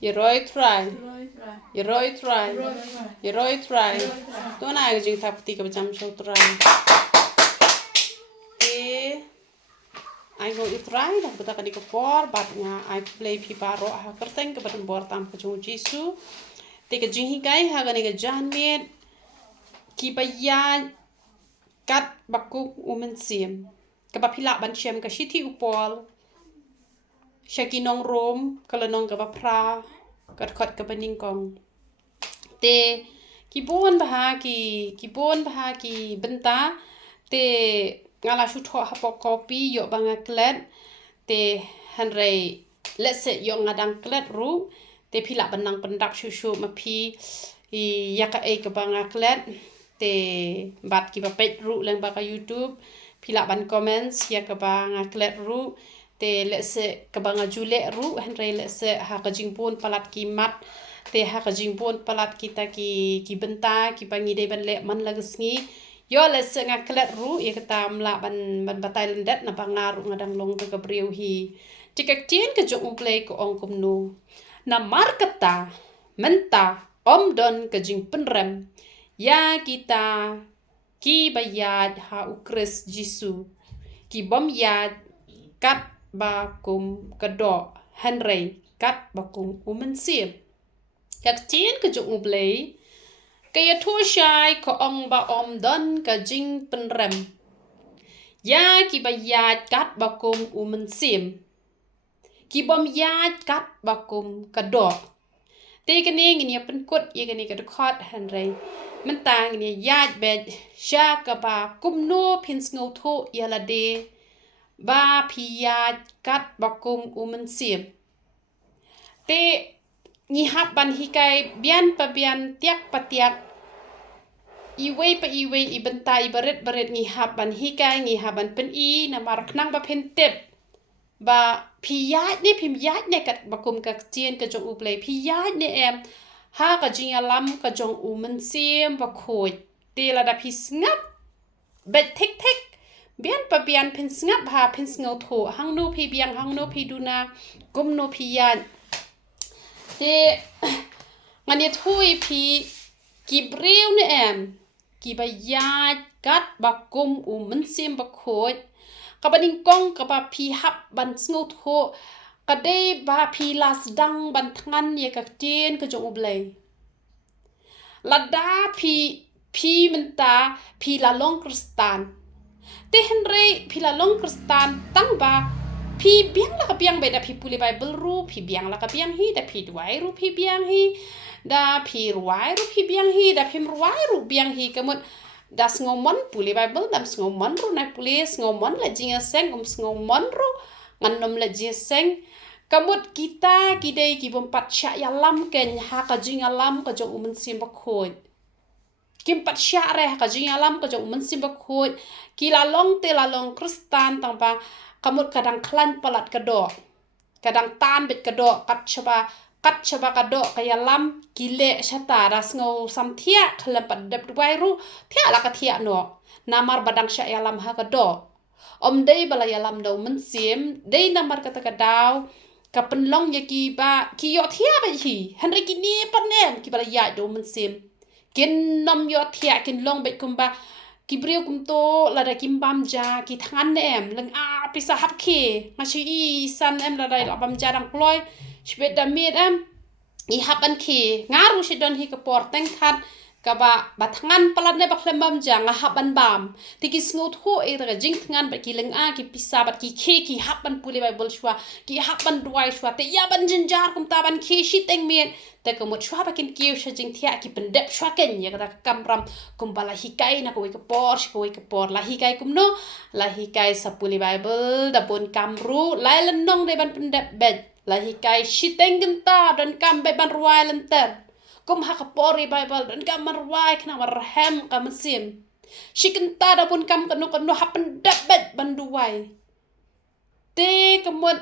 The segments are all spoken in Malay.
You roi try. You roi try. You roi try. Tôi này cái gì thập thì cái chăm sóc try. Thế ai go try dah kita kadi kepor batnya ai play pipa ro ha kerteng ke badan bor tam ke jung jisu. Te ke jing hikai ha gani ke janet kiba ya kat bakuk U Mynsiem. Ke bapila ban chem ke shiti upol. Shakinong rom kalau nong ke bapra kat kot ke peningkong. Te kibon baha ki benta te ngala shutho hapok kopi yo banga klet te hanrei lese yo ngadang klet ru te pila benang pendap shushu mapi yaka ke banga klet te bat ki bapet ru leng baka YouTube pila ban comments yaka banga klet ru te lese ke banga jule ru hanrei lese ha ka jingpun palat ki mat te ha ka jingpun palat kita ki benta ki bangi de ban le man lagesngi yo lese ngaklet ru ya ketam la ban batai lendet na bangaru ngadang long ke briu hi jika tien ke jong play ko ong kumnu na marketa menta om don ke jing penrem ya kita ki bayad ha ukris jisu ki bom yad kat bakum kedo henry kat bakum U Mynsiem jak tien ke jong play kaya thua shai ko ong ba om don ka jing penrem ya ki ba yat kat bakum U Mynsiem ki bom yat kat bakum ka do te kene ngini pen kut ye kene ka khot hanrei mentang ni yat bet sha ka ba kum no pin sngo tho ya la de ba pi yat kat bakum U Mynsiem te ni hap ban hikai bian pa bian tiak patiak iwe pa iwe ibenta ibaret ngi haban hikai ngi haban pen I na mar knang ba pen tep ba piyat ni pim yat ne kat bakum ka tien ka jong uplay piyat ne em ha ka jinga lam ka jong U Mynsiem Bakhuid te la da pi snap bet tek bian pa bian pen snap ha pen sngo tho hang no pi biang hang no pi duna gum no piyat te ngani thui pi ki breu ne em ki ba yat kat bakum U Mynsiem Bakhuid ka baning kong ka ba pi hap ban sngo tho ka de ba pi las dang ban tngan ye ka tien ka jong ublay lada pi menta pi la long kristan te henrei pi la long kristan tang ba pi biang la ka biang be da pi puli bible ru pi biang la ka biang hi da pi duai ru pi biang hi da pi ruai ru pi biang hi da pim ruai ru biang hi kamut da ngomon puli bible dam ngomon ru na puli ngomon la jinga seng ngomon ru nganom la jinga seng kamut kita kidei ki bompat sya ya lam ken ha ka jinga lam ka jong U Mynsiem Bakhuid kim pat sya re ka jinga lam ka jong U Mynsiem Bakhuid ki la long kristan tang ba kamut kadang klan palat kado kadang tan bet kado kat chaba kado kaya lam kile shata ras ngo sam thia khalam pat dep duai ru thia la ka thia no namar badang sha ya lam ha kado om dei bala ya lam do Mynsiem dei namar kata kadaw ka penlong ya ki ba ki yo thia ba hi henry ki ni panem ki bala ya do Mynsiem kin nom yo thia kin long bet kumba ki brio kum to la da kim bam ja ki than em leng a pisa hap ke ma chi I san em la dai la bam ja dang ploy shbet da mit em I hapan ke ngaru shi don hi ka por teng khat ka ba thangan palat ne ba khlem bam ja nga hapan bam ti ki sngot ho e da jing thangan ba ki leng a ki pisa ba ki ke ki hapan puli bible shwa ki hapan duai shwa te ya ban jin jar kum ta ban ke shi teng met te ko mot shwa ba kin kiu sha jing thia ki pendep shwa ken ya ka kam ram kum bala hikai na ko ke por la hikai kum no la hikai sa puli bible da bon kamru lai len nong de ban pendep bet la hikai shi teng genta dan kam be ban ruai lenter kum ha ka pori bible dan kam marwai kna marhem ka Mynsiem shikenta da pun kam kanu hapen dabet banduai te kemut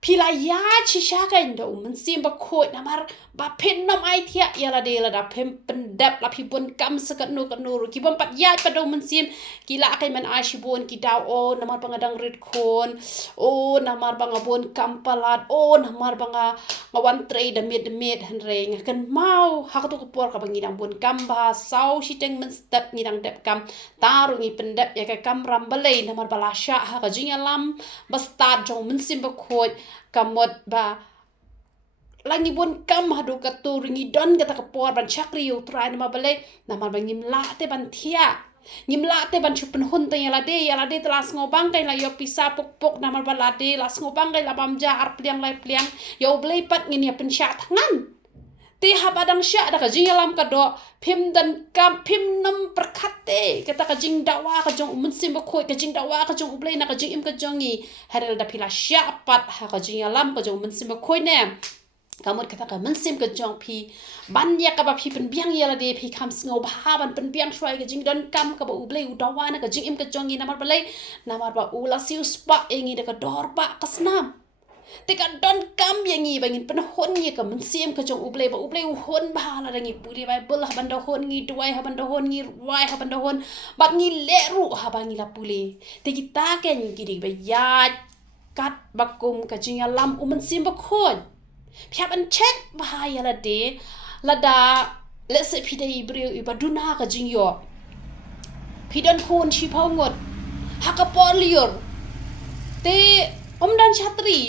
pilaya cishakan do Mynsiem Bakhuid namar ba pen nom ai thia yala de la da pem pendap la pi bon kam sekat no ki bom pat ya pa do Mynsiem kila kai man ai shibon ki daw o namar pangadang red kon o namar banga bon kam palat o namar banga ngawan trade demit hanre ngakan mau hak to por ka bangi dang bon kam ba sau shiteng men step ni dang dep kam taru ngi pendap ya ka kam rambale namar balasha ha ka jingalam ba start jong Mynsiem Bakhuid kamot ba langi bon kam hadu katur ngi don kata kapor ban chakri yu try nama bale nama ban ngimla te ban thia ngimla te ban chupen hun te yala de telas ngobang kai la yo pisa pok nama bala de las ngobang kai la bamja ar pliang yo blei pat ngini pen sya tangan te habadang sya da ka jingalam ka do phim dan kam phim nam perkhate kata ka jing dawa ka jong Mynsiem Bakhuid ka jing dawa ka jong ublei na ka jing im ka jongi harel da pila sya pat ha ka jingalam ka jong Mynsiem Bakhuid ne kamut kata ka Mynsiem ka jong pi ban ya ka ba pi pen biang yala de pi kam sngo ba ban pen biang shwai ka jing don kam ka ba ublei u dawa na ka jing im ka jongi namar balai namar ba ula siu spa engi de ka dor ba kasnam Teka don kam yangi bangin penhon ye ka Mynsiem ka jong ublei hon ba la rangi puli bai bul ha banda hon ngi duai ha banda hon ngi wai ha banda hon bat ngi leru ha bangi la puli te kita ken gidi ba ya kat bakum ka jingalam Mynsiem Bakhuid pya ban check ba ya la de la da let's say pidai ibreu ibaduna ka jingyo pidan hon chi pawngot ha ka polior te dan chatri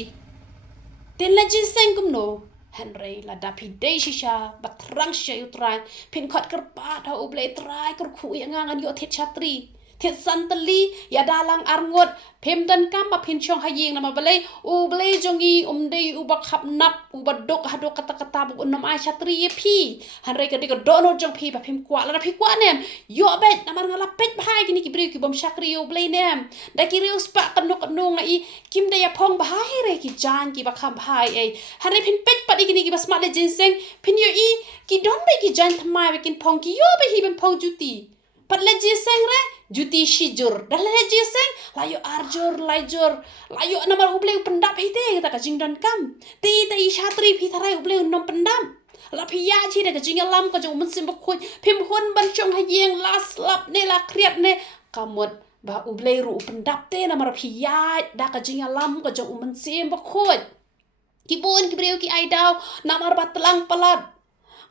Ten la jinseng kumno Henry la da pi de shisha batrang sha utrai pin khat kerpat ha ublei trai kerkhu yangan yo thet chatri thet santali ya dalang arngot pem dan kam ba pin chong haying nama balai ublei jongi umdei ubak khap nap ubadok hadok kata bu nom ai chatri pi Henry ka de ko dono jong pi ba pim kwa la pi kwa nem yo bet namar ngala pet bhai kini ki breu ki bom shakri ublei nem da ki reus pa kanok ngai kim da ya phong bhai re ki jan ki ba kham bhai ai Henry pin pet pa ikini ki basma le jinseng pin yo i ki don be ki jan thamai be kin phong ki yo be hi ben phong juti pat le jinseng re juti shijur dah le jinseng layo arjur laijur layo namar ublei pendap hite kata ka jingdon kam ti ta i shatri pi tharai ublei nom pendam la pi ya chi de ka jingalam ka jong Mynsiem Bakhuid pim hon ban chong hayeng las lap ne la kriat ne kamot ba ublei ru pendap te namar pi ya da ka jingalam ka jong Mynsiem Bakhuid kibon kibreu ki aidaw namar batlang palat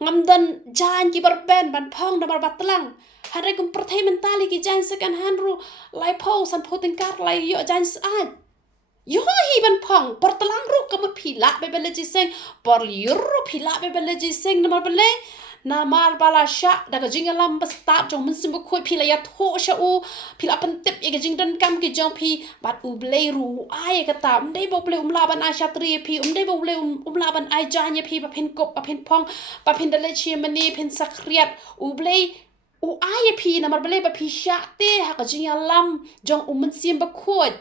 ngamdan jan ki barben ban phong namar batlang Hari kum perthai mentali ki jan sekan hanru lai pau san puting kar lai yo jan saat yo hi ban phong portelang ru kamut phila be bele jiseng por yuru phila be bele jiseng namar bele namar bala sha daga jingalam basta jong Mynsiem Bakhuid phila ya tho sha u phila pentip ye jing dan kam ki jong phi bat ublei ru ai kata umdei bo ble umla ban ai shatri phi umdei bo ble umla ban ai jan ye phi ba phin kop ba phin phong ba phin dale chi mani phin sakriat ublei u ai phi namar bale ba phi sha te ha ka jingalam jong Mynsiem Bakhuid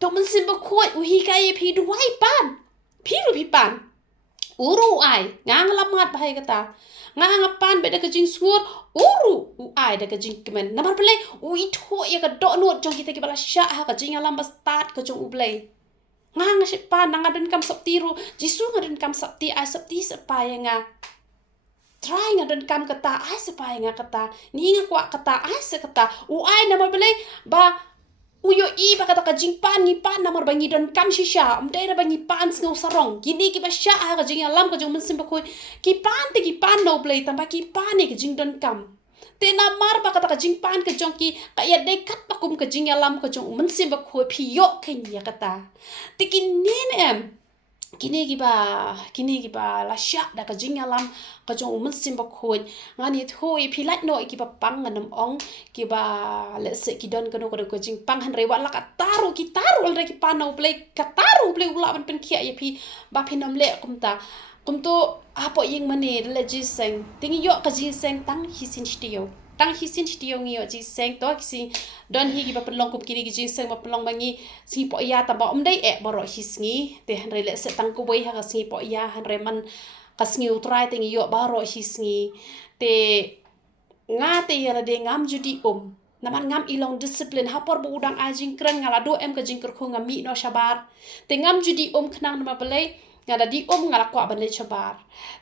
to Mynsiem Bakhuid u hi kai phi duai pan phi ru phi pan uru ai ngang lamat bahai kata ngang pan be da ka jing suor uru u ai da ka jing kemen namar bale u i tho ya ka do no jong kita ki bala sha ha ka jingalam ba start ka jong ublei ngang shi pan nang aden kam sapti ru jisu ngaden kam sapti ai sapti sapaya nga try ngaden kam kata ai supaya nga kata ni nga kwa kata ai se kata u ai namar bale ba uyo i ba kata ka jingpan ni pan namar bangi don kam shisha umdai ra bangi pan sngo sarong gini ki ba sha ha ka jing alam ka jong Mynsiem Bakhuid ki pan no play tamba ki pan ni ka jing don kam te namar ba kata ka jingpan ka jong ki ka ya dei kat pakum ka jing alam ka jong Mynsiem Bakhuid phi yo ken ya kata tikin nen em kini giba la sha da ka jingalam ka jong Mynsiem Bakhuid ngani thoi philat no ki ba pang nganam ong ki ba le se ki don kano ko jing pang han rewa la ka taru al re ki pano play ka taru play ula ban pen khia ye phi ba phinom le kum to apo ying mane le jiseng tingi yo ka jiseng tang hisin stio ngi yo jiseng to kisi don hi gi ba pelong kup kini gi jiseng ba pelong bangi si po ya ta ba umdai e boro hisngi te han re le se tang ko wei ha ka si po ya han re man ka sngi utrai tingi yo baro hisngi te nga te ya de ngam judi naman ngam ilong disiplin hapor bu udang ajing keren ngala do em ka jing kerku ngami no shabar te ngam judi kenang nama belai ngada di ngala kwa ban le shabar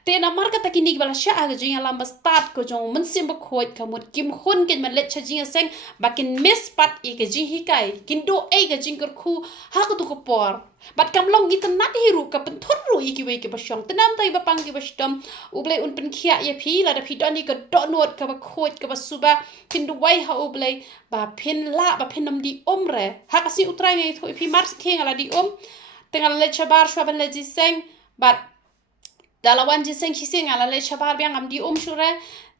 te namar ka takini bala sha aga jing alam start ko jong Mynsiem Bakhuid kamut kim hun kin man le chajing seng bakin miss pat I ka jing hikai kin do ka jing kerku ha ko tu ko por bat kam long gitan nat hiru ka pen thot ru iki we ki basyong tenam tai bapang ki basdom ublei un pen khia ya phi la da phi doni ka do not ka Bakhuid ka basuba kin du wai ha ublei ba pin la ba pin nam di re ha ka si utrai ngai thoi phi mars kheng ala di tengal le chabar shwa ban le ji seng bat dalawan ji seng hising ala le chabar biang am di shure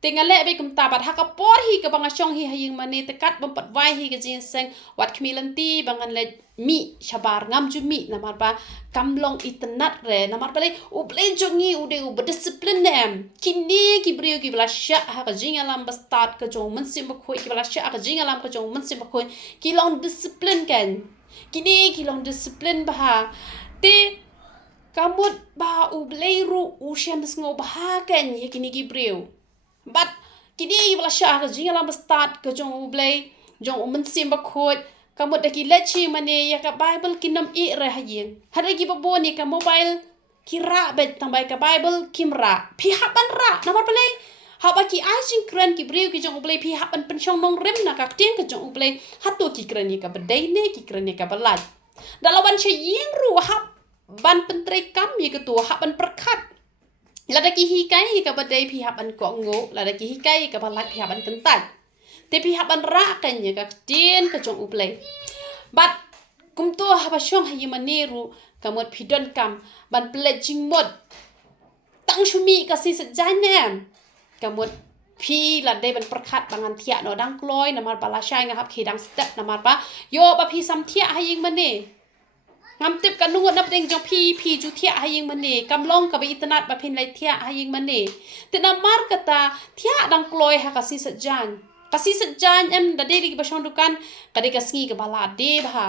tengal le be kum tabat ha ka por hi ka banga syong hi haying mane tekat bempat wai hi ka ji seng wat khmilanti bangan le mi shabar ngam ju mi namar ba kamlong itenat re namar pale ublei jongi ude u disiplin nem kini ki brio ki bla sha ha ka jing alam ba start ka jong Mynsiem Bakhuid ki bla sha ka jing alam ka jong Mynsiem Bakhuid ki long disiplin kan kini ki long disiplin ba te kamut ba ublei ru u shem sngo ba kan ye kini ki brio but kini bla sha ka jing alam ba start ka jong ublei jong Mynsiem Bakhuid kamut daki lechi mane ya ka Bible kinam re hayeng hari ki babo ni ka mobile kira bet tambay ka Bible kimra pi haban ra namar pale haba ki ajing kren ki breu ki jong ublei pi haban pensyong nong rem na ka tiang ka jong ublei hatu ki kren ni ka bedai ne ki kren ni ka balad dalawan sya ying ru hab ban pentrei kam ye ka tu haban perkat lada ki hikai ka bedai pi haban ko ngo lada ki hikai ka balad pi haban kentat te pi haban ra kan ye ka tien ka jong ublei bat kum to haba syong hayi maneru kamot pidon kam ban pledging mod tang shumi ka si sejanem kamot pi la de ban perkat bangan thia no dang kloi namar bala shai ngap khidang step namar pa yo ba pi sam thia haying mane ngam tip kan nungot nap deng jong pi ju thia haying mane kamlong ka ba itanat ba pin lai thia haying mane te namar kata thia dang kloi ha ka si sejan kasi sejan em da de ki basong dukan kade ka sngi ka bala de ba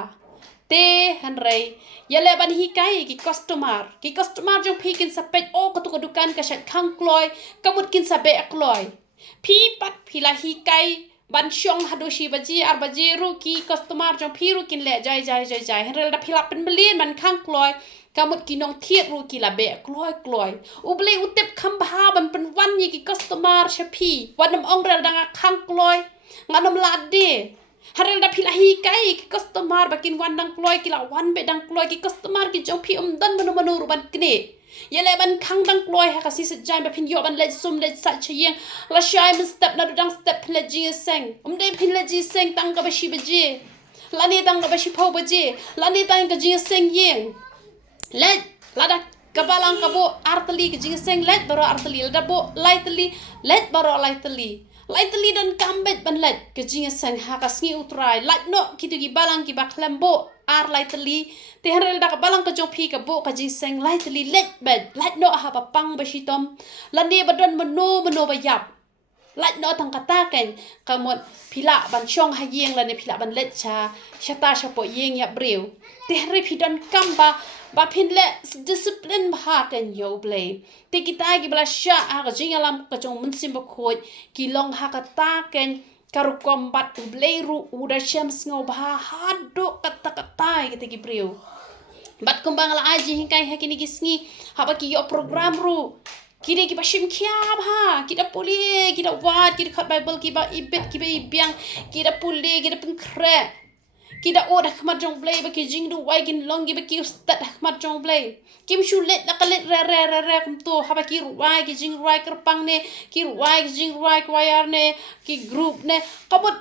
te hanrei yale ban hikai ki customer jong pi kin sapet o ko tu ko dukan ka shat khang kloi kamut kin sabe kloi pi pat phila hikai ban syong hadoshi baji ar baji ru ki customer jong pi ru kin le jai hanrel da phila pen melin man khang kloi kamut kinong thiet ru ki la be kloi uble utep kham bha ban pen wan ye ki customer shapi wanam ongrel danga khang kloi nganom lade harel da phila hi kai ki customer bakin wan dang kloi ki la wan be dang kloi ki customer ki jong phi dan manu ban kne yele ban khang dang kloi ha ka si jai ba phin yo ban le sum le sa chiyeng la shai min step na dang step phle ji seng de phin le ji seng tang ka ba shi ba ji la ni tang ka ba shi pho ba ji la ni tang ka ji seng yeng let lada kabalang kabo arteli ke jing seng let baro arteli lada bo lightly let baro lightly dan kambet ban let ke jing seng ha ka sngi utrai let no kitu gi balang ki baklembo ar lightly te harel da kabalang ka jopi ka bo ka jing seng lightly let no ha pa pang ba shitom lande badon mano ba yap let no tang kata ken kamot pila ban syong ha yeng la ne pila ban let cha shata shapo yeng ya breu te hari pidon kamba ba phin le discipline ba kan yo blay te kita gi bla sha ha jing alam ka jong Mynsiem Bakhuid ki long ha ka ta ken karu kombat blay ru uda shams ngo ba hado kata kita gi breu bat kumbang la aji hingkai hakini gi sngi ha ba ki yo program ru kini kita shim kiab ha kita puli kita wat kita khat Bible kita ibet kita ibiang kita puli kita pengkre kita odah khmat jong blay ba ki jing du wai kin long gi ba ki ustat khmat jong blay kim shulet la kalet re kum to ha ba ki ruai ki jing ruai kerpang ne ki ruai ki jing ruai choir ne ki group ne kabot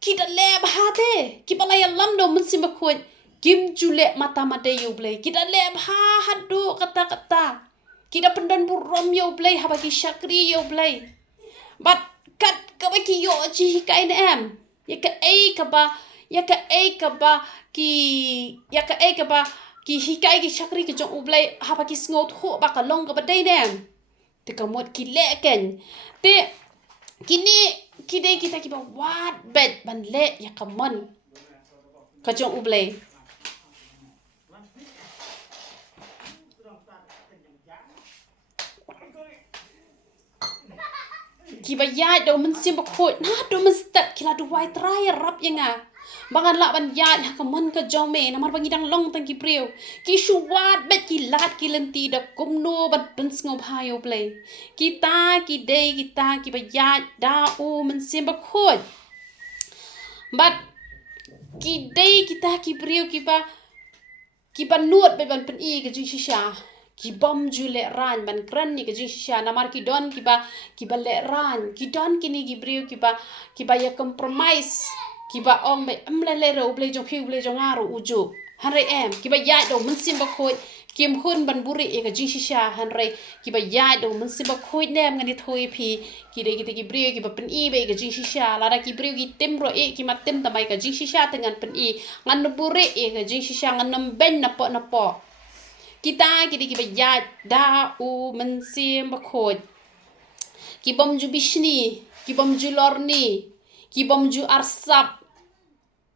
kita le ba te ki balaya lam do Mynsiem Bakhuid kim jule mata yo blay kita le ba hadu kata kita pendan burom yo blay ha ba ki shakri yo blay but kat ka ba ki yo ji kai ne em ya ka e ka ba ki hikai ki shakri ki jong ublay ha ba ki sngot ho ba ka long ka ba dai nem te ka mot ki le ken te kini kide kita ki ba wat bet ban le ya ka mon ka jong ublay kiba iaid do Mynsiem Bakhuid na do step kila do wai try rap yanga bangan la ban iaid ha kaman ka jong me namar bangi dang long tang ki priu ki shuwat bet ki lat ki lenti da kumno bat ben ngop hayo play kita ki day kita ki ba iaid da u Mynsiem Bakhuid but ki day kita ki priu ki ba nuot bet ban pen I ka jing shisha ki bom ju le ran ban kran ni ka jing shisha namar ki don ki ba le ran ki don ki ni ki priu ki ba ya compromise ki ba ong be le ro ble jong phiu ble jong aro uju hanre em ki ba ya do Mynsiem Bakhuid kim hun ban buri e ka jing shisha hanre ki ba ya do Mynsiem Bakhuid nem ngani thoi phi ki de ki priu ki ba pen I be ka jing shisha la da ki priu ki tim ro e ki ma tim tamai ka jing shisha tengan pen I ngan buri e ka jing shisha ngan nam ben na po kita ki ba ya da u Mynsiem Bakhuid ki bom ju bishni ki bom ju lorni ki bom ju arsap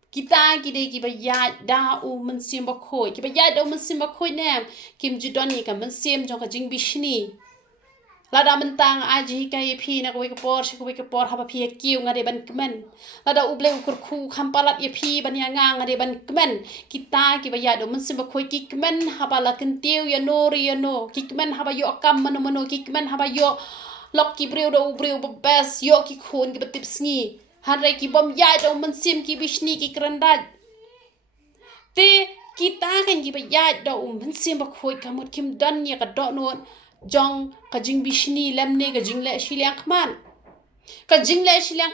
kita ki ba ya da u Mynsiem Bakhuid ki ba ya da u Mynsiem Bakhuid nem kim ju doni ka Mynsiem jong ka jing bishni lada mentang aji ka phi na ko ke por ha phi kiu ngade ban kmen lada uble ukur khu khampalat ye phi ban ya nga ngade ban kmen kita ki ba ya do Mynsiem Bakhuid ki kmen ha bala kentiu ya no ki kmen ha ba yo kam mano ki kmen ha ba yo lok ki breu do breu bes yo ki khun ki batip sngi hanre ki bom ya do Mynsiem ki bishni ki krandaj te kita kan ki ba ya do Mynsiem Bakhuid kamot kim dan ya ka do no jong ka jing bishni lemne ka jing le shiliang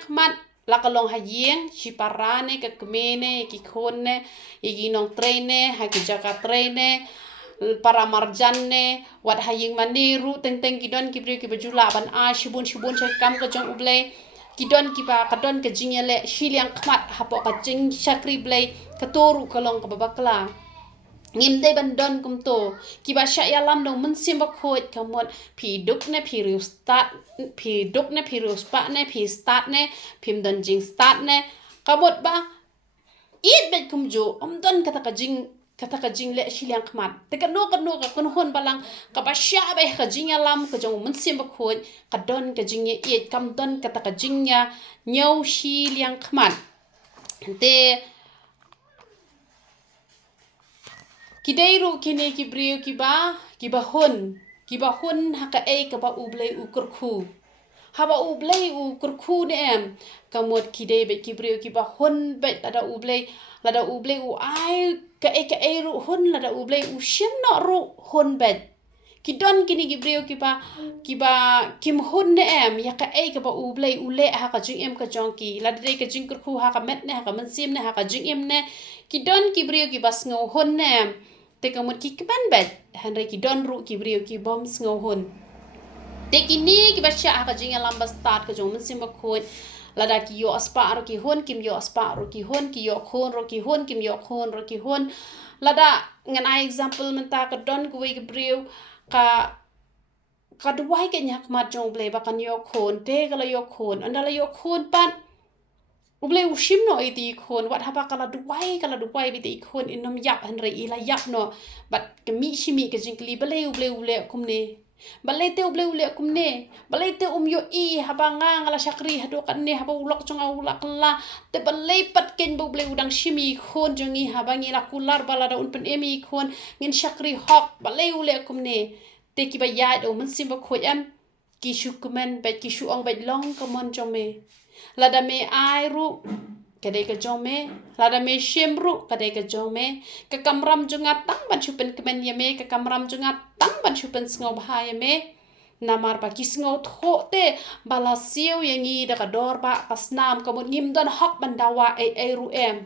khman la ka long ha yeng shi parane ka kmene ki khonne igi nong trene ha ki jaka trene para marjanne wat ha yeng maniru teng ki don ki pri ki bajula ban a shibun che kam ka jong uble ki don ki ba ka don ka jing le shiliang khmat ha po ka jing shakri ble ka toru ka long ka babakla ngim de ban don kum to ki ba sha ya lam do Mynsiem Bakhuid kamot phi duk ne phi riu start phi duk ne phi riu spa ne phi start ne phim don jing start ne kamot ba it bet kum jo don kata ka jing le shiliang khmat te ka no ka kun hon balang ka ba sha ba ka jing ya lam ka jong Mynsiem Bakhuid ka don ka jing ye it kam don kata ka jing ya nyau shiliang khmat te kidairu kini ki briu ki ba hun ha ka e ka ba uble u kurkhu ha ba uble u kurkhu ne em kamot kidai be ki briu ki ba hun be da uble u ai ka e ru hun la da uble u shim no ru hun be ki don kini ki briu ki ba kim hun ne em ya ka e ka ba uble u le ha ka jing em ka jong ki la de ka jing kurkhu ha ka met ne ha ka Mynsiem ne ha ka jing em ne ki don ki briu ki ba sngo hun ne te kamut ki kban bet hanre ki don ru ki briu ki bom sngo hun te ki ni ki ba sha ka jing alam ba start ka jong Mynsiem Bakhuid lada ki yo aspa ro ki hun kim yo aspa ro ki hun ki yo khon ro ki hun kim yo khon ro ki hun lada ngan ai example menta ka don ku ki briu ka duai ke nyak mat jong ble ba kan yo khon te ka la yo khon andala yo khon pan uble ushim no iti khon wat haba kala duwai bi ti khon inom yap hanre ila yap no but kemi shimi ke jingli uble kumne bale te uble kumne bale te yo I haba ngala shakri hado kanne haba ulok chonga ulak la te bale pat ken uble udang shimi khon jongi haba ngila kular bala da unpen emi khon ngin shakri hok bale ule kumne te ki ba ya do Mynsiem Bakhuid am ki shukmen bet ki shu ong bet long kamon jome lada me ai ru kadai ka jome lada me shem ru kadai ka jome ka kamram junga tang ban chupen kemen yame ka kamram junga tang ban chupen sngob ha yame namar ba ki sngo tho te bala siu yangi da ka dor ba pasnam kamut ngim don hok ban dawa ai ru em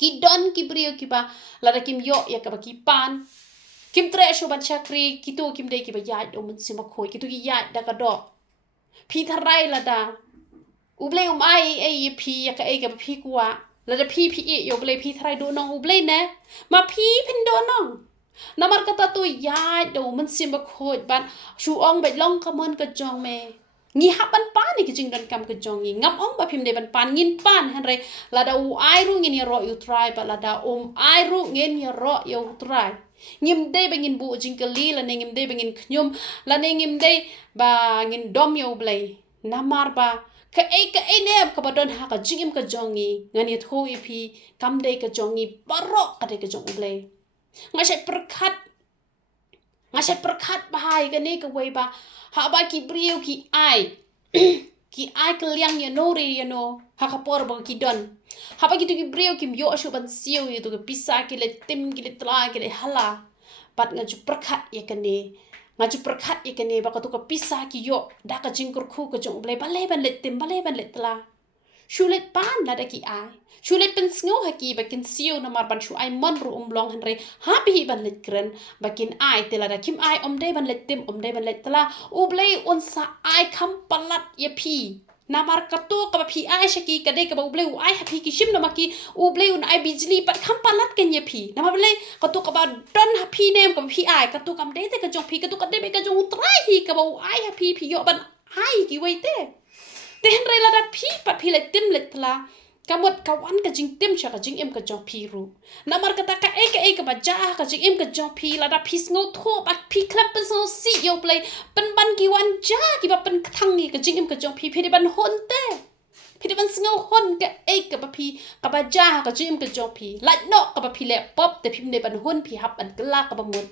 ki don ki brio ki ba lada kim yo ya ka ba ki pan kim tre sho ban chakri ki tu kim de ki ba ya do Mynsiem Bakhuid ki tu ki ya da ka do phi tharai lada uble ai phi ya ka ka phi kwa la da phi yo ble phi thrai do nong uble ne ma phi phin do nong namar kata tu ya do Mynsiem Bakhuid ban shu ong be long ka mon ka jong me ngi haban pa ni ki jing don kam ka jong ngi ngam ong ba phim de ban pan ngin pan hanre la da u ai ru ngin ro you try ba la da ai ru ngin ro you try ngim de ba ngin bu jing ka li la ne ngim de ba ngin knyum la ne ngim de ba ngin dom yo ble namar ba ka ne ka badon ha ka jingim ka jongi ngani thoi phi kam dei ka jongi barok ka dei ka jong ublei ngasai perkat bahai ka ne ka wei ba ha ba ki brio ki ai ki ai ka liang ya no re ya no ha ka por ba ki don ha ba ki tu ki brio ki myo shu ban siu ya tu ka pisa ki le tim ki le tla ki le hala pat ngaju perkat ya ka ne ngaju perkat ya ka ne ba ka tu ka pisa ki yo da ka jingkur khu ka jong ublei balai ban le tim balai ban le tla shulet pan la da ki ai shulet pen sngo haki bakin siu na mar ban shu ai mon ru long hanre ha bi ban let kren bakin ai tela da kim ai om dei ban let tim om dei ban let tla ublei on sa ai kam palat ye pi na mar ka to ka pi ai shaki ka dei ka ba ublei ai ha pi ki shim na maki ublei un ai bijli pat kam palat ken ye pi na ma blei ka to ka ba don ha pi nem ka pi ai ka to kam dei te ka jong pi ka to ka dei ka jong utrai hi ka ba ai ha pi yo ban ai ki wei te Tehen rela da pi pat pi le tim le tla kamot kawan ka jing tim sha ka jing em ka jong pi ru namar kata ka ka ba ja ka jing em ka jong pi la da pi sngo tho ba pi klap pen so si yo play pen ban ki wan ja ki ba pen thang ni ka jing em ka jong pi de ban hon te pi de ban sngo hon ka ba pi ka ba ja ka jing em ka jong pi la no ka ba pi le pop te pi ne ban hon pi hap an kla ka ba mun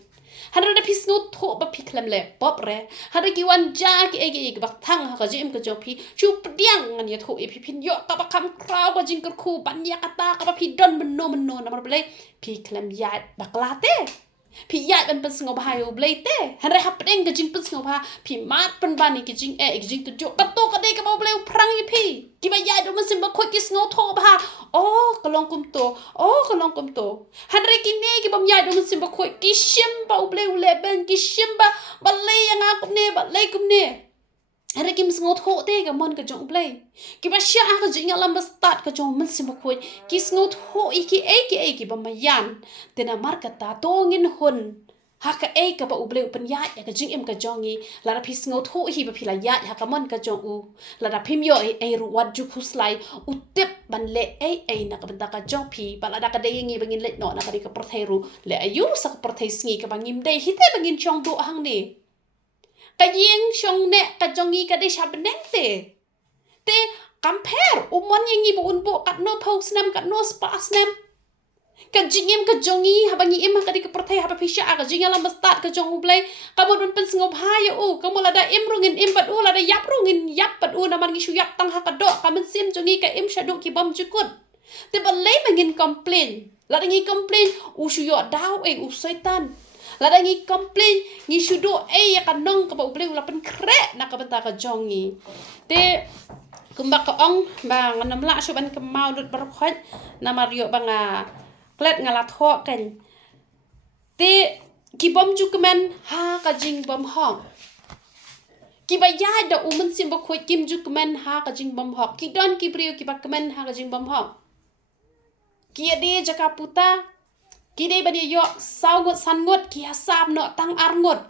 Hada da pis ngot tho ba piklam le pop re hada ki wan ja ki ege ba thang ha ka jim ka jopi chu pdiang an ya tho e pi pin yo ka ba kam kraw ba jing ku ban ya kata ka ba pi don men no na mar ble pi klam ya ba klate pi ya ban pen sngo ba yo ble te hada ha pdeng ka jing pen sngo ba pi mat pen ban ni ki jing ki jing tu jo ka to ka de ka ba ble prang yi pi ki ba ya do men sim ba khoi ki sngo tho ba ka long kum to hada ki ne ki bam ya do men sim ba khoi ki shim ba ble ule ben ki shim ba le yang a kum ne hada ki sngo tho te ka mon ka jong ble ki ba sha ka jing alam ba start ka jong men sim ba khoi ki sngo tho ki ba ma yan te na mar ka ta to ngin hon ha ka ka ba uble upen ya ka jing em ka jongi la da pis ngo tho hi ba phila ya ha ka mon ka jong u la da phim yo ru wat ju khuslai u tip ban le na ka ban ka jong phi ba la da ka de ngi bangin le no na ka ka prothai ru le ayu sa ka prothai sngi ka bangim de hi te bangin chong do hang ni ka yeng chong ne ka jongi ka de shab neng te compare mon ngi bu un bo kat no pos nam kat no spas nam ka jingim ka jongi habangi im ka di ka perthai haba pisha ka jingala mastat ka jong ublai ka mon pen sngop haya ka mo lada im rungin im pat lada yap rungin yap pat na man ngi shu yap tang ha ka do ka men sim jongi ka im shadu ki bam jukut te ba le mangin complain lada ngi complain shu yo daw u setan lada ngi complain ngi shu do ya ka nong ka ba ublai la pen kre na ka benta ka jongi te kumbak ka ong ba nganam la shu ban ka mau lut bar khot na mario banga klet ngala tho kan te ki bom ju kemen ha ka jing bom hong ki ba ya da umen sim ba khoi kim ju kemen ha ka jing bom hong ki don ki brio ki ba kemen ha ka jing bom hong ki ade jaka puta ki de ba yo saw ngot san ngot ki ha sab no tang ar ngot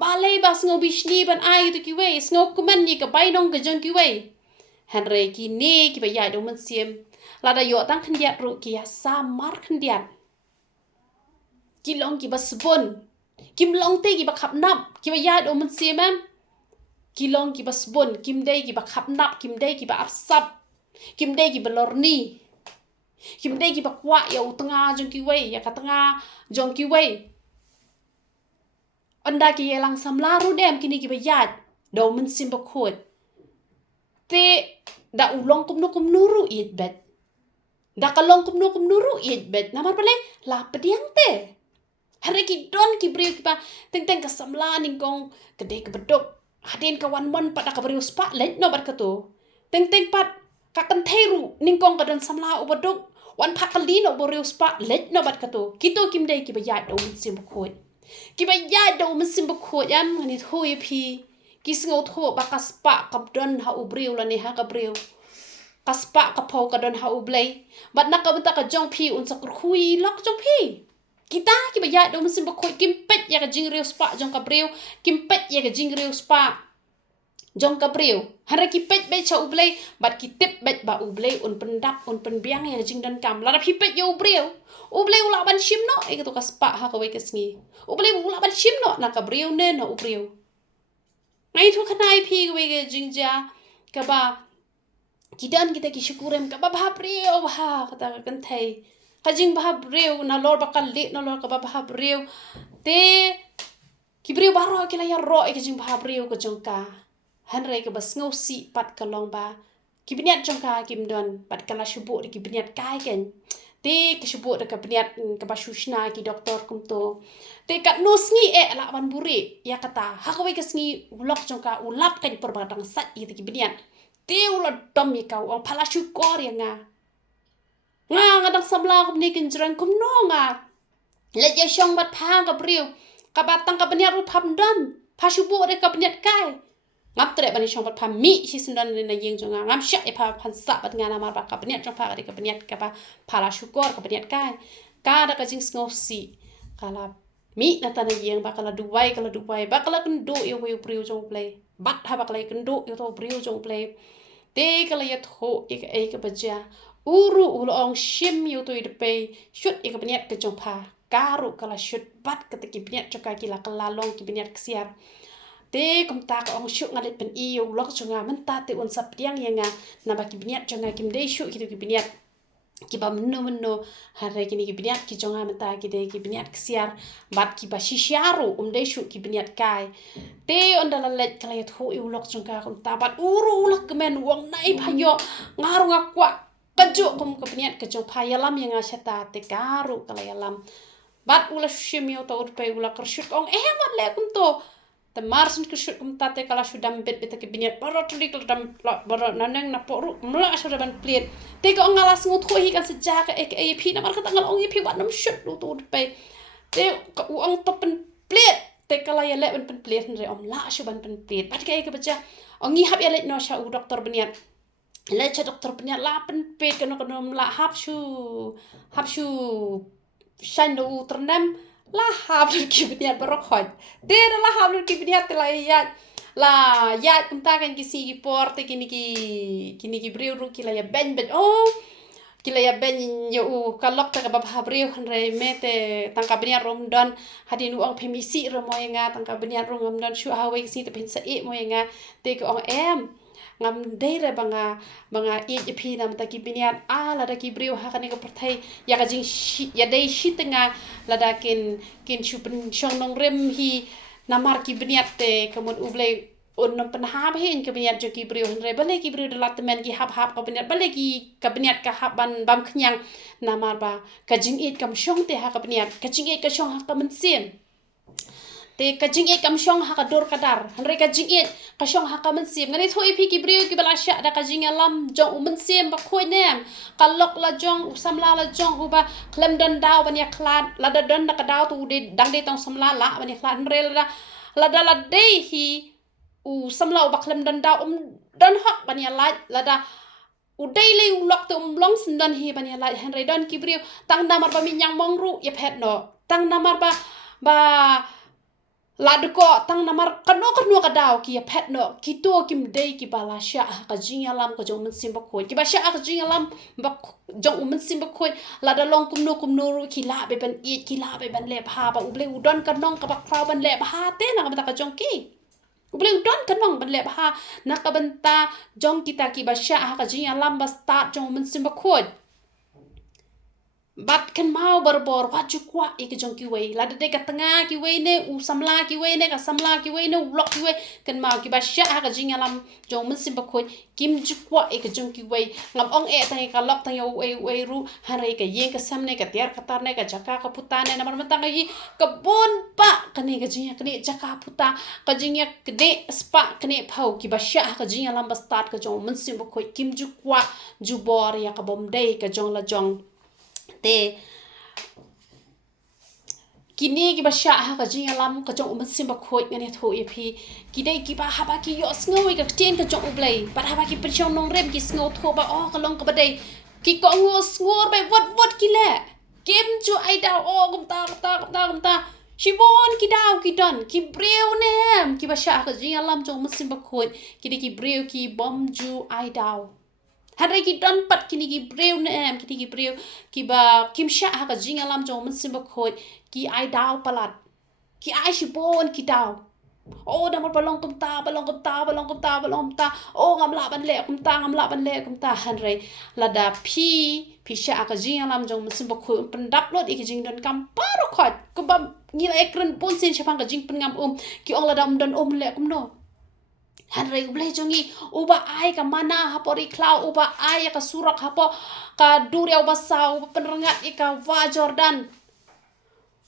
ba le ba sngo bishni ban ai tu ki we sngo kemen ni ka bai nong ka jong ki we hanre ki ne ki ba ya da umen sim la da yo tang khndiat ru ki ya sa mar khndiat ki long ki basbon kim long te ki ba khap nap ki ba ya do mun se mam ki long ki basbon kim dei ki ba khap nap kim dei ki ba arsap kim dei ki ba lorni kim dei ki ba kwa ya utanga jong ki wei ya katanga jong ki wei anda ki yelang samla ru dem kini ki ba ya do mun sim ba khot te da ulong kum nuru it bet da kalong kum nuru it bet namar pale la pediang te hari ki don ki brio ki pa teng ka samla ning kong kede ka bedok hadin ka wan mon pada ka brio spa let no bat ka to teng pat ka kan theru ning kong ka don samla u bedok wan pha ka li no brio spa let no bat ka to kito kim dei ki ba ya do mun sim khoi ki ba ya do mun sim khoi yam ngani thoi phi ki sngo tho ba ka spa ka don ha u brio la ni ha ka brio kaspa ka phau ka don ha ublei bat na ka bata ka jong phi un sak khui lok jong phi kita ki ba ya do musim ba khoi kim pet ya ka jing reu spa jong ka breu kim pet ya ka jing reu spa jong ka breu hara ki pet be cha ublei bat ki tip bet ba ublei un pendap un penbiang ya jing dan kam la phi pet yo breu ublei ula ban shim no e ka to ka spa ha ka we ka sngi ublei ula ban shim no na ka breu ne no ubreu ngai thu khanai phi we ka jing ja kaba kidan kita ki syukurem kaba bahab riu ha kata kan thai kajing bahab riu na lor bakal le na lor kaba bahab riu te ki riu baro kila ya ro kajing bahab riu ko jongka hanre ka bas ngosi pat kalong ba ki biniat jongka kim don pat kala shubu ki biniat kai ken te ki shubu ka biniat ka basushna ki doktor kumto te kat nusngi la ban buri ya kata hakawi ka sngi ulok jongka ulap kan perbadang sat ki biniat te ula dom yi kau ang pala syukor ya nga ngadang samla ko ni kinjran kum no nga let ya syong bat phang ka briu ka batang ka baniat ru pham dan pha shubu de ka baniat kai ngap tre bani syong bat pham mi si sundan ni na yeng jonga ngam sya e pha phan sa bat ngana mar ba ka baniat jong pha ka baniat ka ba phala syukor ka baniat kai ka da ka jing ngosi kala mi na ta na yeng ba kala duwai ba kala kendo yo yo briu jong play bat ha ba kala kendo yo to briu jong play te kala ya tho e ka baja uru ulong shim yo to pe shut e ka baniat ka jong pha karu kala shut bat ka ki baniat joka ki la kala long ki baniat ksiar te kum ta ka ong shut ngalet pen i yo lok jonga men ta te un sap yang yenga na ba ki baniat jonga kim dei shu ki baniat ki ba menno hare kini ki biniat ki jonga menta ki de ki biniat ksiar bat ki ba shisharu dei shu ki biniat kai te ondala let kala yat ho u lok jongka kum tabat uru ulak kemen wong nai phayo ngaru ngakwa kaju kum ka biniat ka jong phayalam yang ashata te karu kala yalam bat ula shimio to urpe ula kershut ong wat le kum to te marsin kershut kum tate kala shudam bet bet ki biniat barot likal dam barot naneng na poru mla asura ban plet te ko ngalas ngut ho hi kan sejak e phi na mar kata ngal ong phi wat nam shut lu to urpe te ko ong to pen plet te kala ya le pen plet re om la ashu ban pen plet bat ke baca ong hi hab ya le no sha u doktor biniat le cha doktor biniat la pen pet kan ko nom la hab shu shan do ternam la hab ki biniat barokhat te la hab ki biniat la ya kumta kan ki si porte kini ki briu ru ki la ya ben oh kila ya ben yo kalok ta ka babriu hanre mete tangka beniar rom don hadin uang pemisi ro moyenga tangka beniar rom ngam don shu hawe si te pensa e moyenga te ko ong ngam deire banga e phi nam ta ki beniar ala da ki briu ha kan ko perthai ya ka jing ya dei shitenga lada kin shu pen shong nong rem hi namar ki beniar te kamon ublei on penhab hen ke beniat joki brio henre bale ki brio delat men ki hab ka beniat bale ki ka beniat ka haban bam khnyang namar ba ka jing it kam shong te ha ka beniat ka jing it ka shong ha ka mensien te ka jing it kam shong ha ka dor kadar henre ka jing it ka shong ha ka mensiem ngani thoi phi ki brio ki bala sha da ka jing alam jong Mynsiem Bakhuid nem kalok la jong samla la jong uba klem dan daw ban ya klat la da don da ka daw tu de dang de tong samla la ban ya klat henre la da de hi u samla ba klem dan da dan hak ban ya lada u daily u lok te long sindan hi ban ya henre don kibrio tang namar ba minyang mongru ya phet no tang namar ba ladko tang namar kano ka daw ki ya phet no ki to kim dei ki bala sha ka jingalam ka jong Mynsiem Bakhuid ki ba sha ka jingalam ba jong Mynsiem Bakhuid lada long kum no ru ki la be ban i ki la be ban le ba u ble u don ka nong ka ba kraw ban le ba te na ka jong ki Ubling don kanong banlep ha nakabenta jong kita ki basya ha ka jing alam ba start jong Mynsiem Bakhuid bat kan mau berbor waju kwa ik jong ki wei la de ka tengah ki wei ne u samla ki wei ne ka samla ki wei ne u lok ki wei kan mau ki basya ha ka jing alam jong Mynsiem Bakhuid kim ju kwa ik jong ki wei ngam ong e tang ka lok tang yo wei ru hare ka yeng ka samne ka tiar ka tar ne ka jaka ka putane na mar matang gi ka bon pa kane ka jing kane jaka puta ka jing ya kne spa kne phau ki basya ha ka jing alam ba start ka jong Mynsiem Bakhuid kim ju kwa ju bor ya ka bom dei ka jong la jong te kini ki basya ha ka jing alam ka jong Mynsiem Bakhuid ngani tho ye phi ki dei ki ba ha ba ki yo sngowi ka ten ka jong ublei ba ha ba ki prishong nong rem ki sngo tho ba ka long ka ba dei ki ko ngor bai wat ki le kem ju ai da gum ta Shibon ki daw ki don ki breu nem ki basya ka jing alam jong Mynsiem Bakhuid ki de ki breu ki bom ju ai daw Hadai ki don pat kini ki breu nem kini ki breu ki ba kim sha ha ka jing alam jong Mynsiem Bakhuid ki ai daw palat ki ai shibon ki daw Oh damar balong kum ta oh ngam la ban le kum ta han re lada pi sha ka jing lam jong Mynsiem Bakhuid pendap lot ik jing don kam paro khot kum bam ngil ekran pun sin chapang ka jing pen ngam ki ong lada don le kum no han re uble jongi uba ai ka mana hapori klau uba ai ka surak hapo ka duria uba sau penrengat ika wa Jordan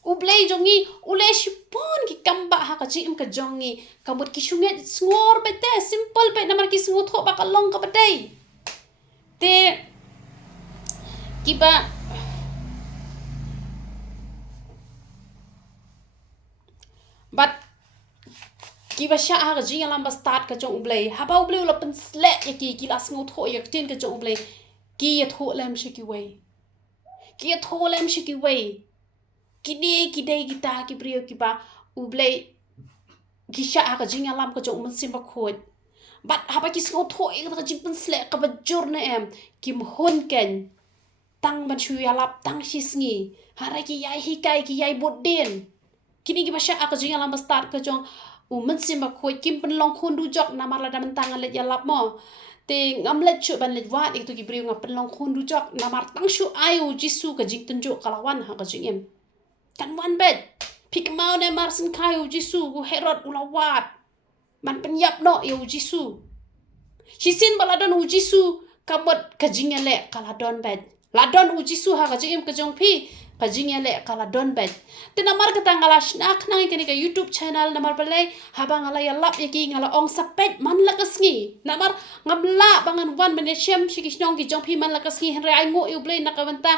ublay jongi ule shipon ki kamba ha ka jim ka jongi kamut ki shunget ngor bete simple pe namar ki sungut ho ba kalong ka badai te kiba but kiba sha ha ka jing alam ba start ka jong ublay ha ba ublay ula pen slek ya ki la sungut ho ya tin ka jong ublay ki ya tho lem shiki way ki ya tho lem shiki way kini kidai kita ki brio ki ba ublay ki sha ka jing alam ka jong Mynsiem Bakhuid but haba ki sngo tho ik ka jing pen slek ka ba jur na em ki mohon ken tang ban shu ya lap tang shi sngi hara ki yai hi kai ki yai bot den kini ki ba sha ka jing alam ba start ka jong Mynsiem Bakhuid kim pen long khun du jok na mar la dam tang let ya lap mo te ngam let chu ban let wat ik tu ki brio ngap pen long khun du jok na mar tang shu ayu jisu ka jing ten jo kalawan ha ka jing em kan wan bet pik mau ne marsin kayu jisu gu herod ulawat man penyap no ya jisu hisin baladon u jisu kamot kajing ele kaladon bet ladon u jisu ha kajing ka jong pi kajing ele kaladon bet te namar kata ngala snak nang kini ka YouTube channel namar balai haba ngala ya lap yaki ngala ong sapet man lakasngi namar ngamla bangan wan bene shem shikishnong ki jong pi man lakasngi henre ai ngo yu blay nakawanta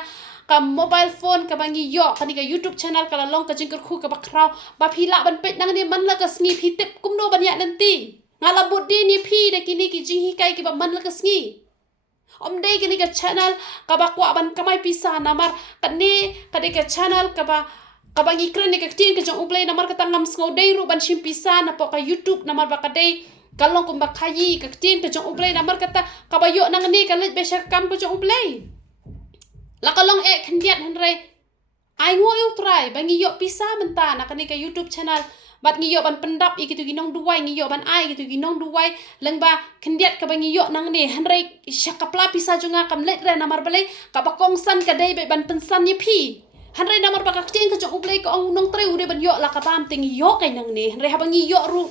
ka mobile phone ka bangi yo kani ka YouTube channel kala long ka jingker khu ka bakraw ba phila ban pet nang ni man la ka sngi phi tip kumno ban ya nanti ngala bodi ni phi de kini ki jing hi kai ki ba man la ka sngi om dei kini ka channel ka ba kwa ban kamai pisa namar kani kade ka channel ka bangi kren ni ka tin ka jong ublay namar ka tangam sngo dei ru ban shim pisa na po ka YouTube namar ba ka dei kalong kum ba khayi ka tin ka jong ublay namar kata ka ba yo nang ni ka let be sha kam ka jong ublay lakalong kendiat henre ai ngo yu try bangi yo pisa menta na kani ka YouTube channel bat ngi yo ban pendap ikitu ginong duwai ngi yo ban ai gitu ginong duwai lengba kendiat ka bangi yo nang ni henre syakapla pisa junga kam let re namar balai ka ba kongsan ka dei be ban pensan ni pi henre namar ba ka ting ka jong ublay ko ong nong tre ude ban yo la ka pam ting yo kai nang ni henre ha bangi yo ru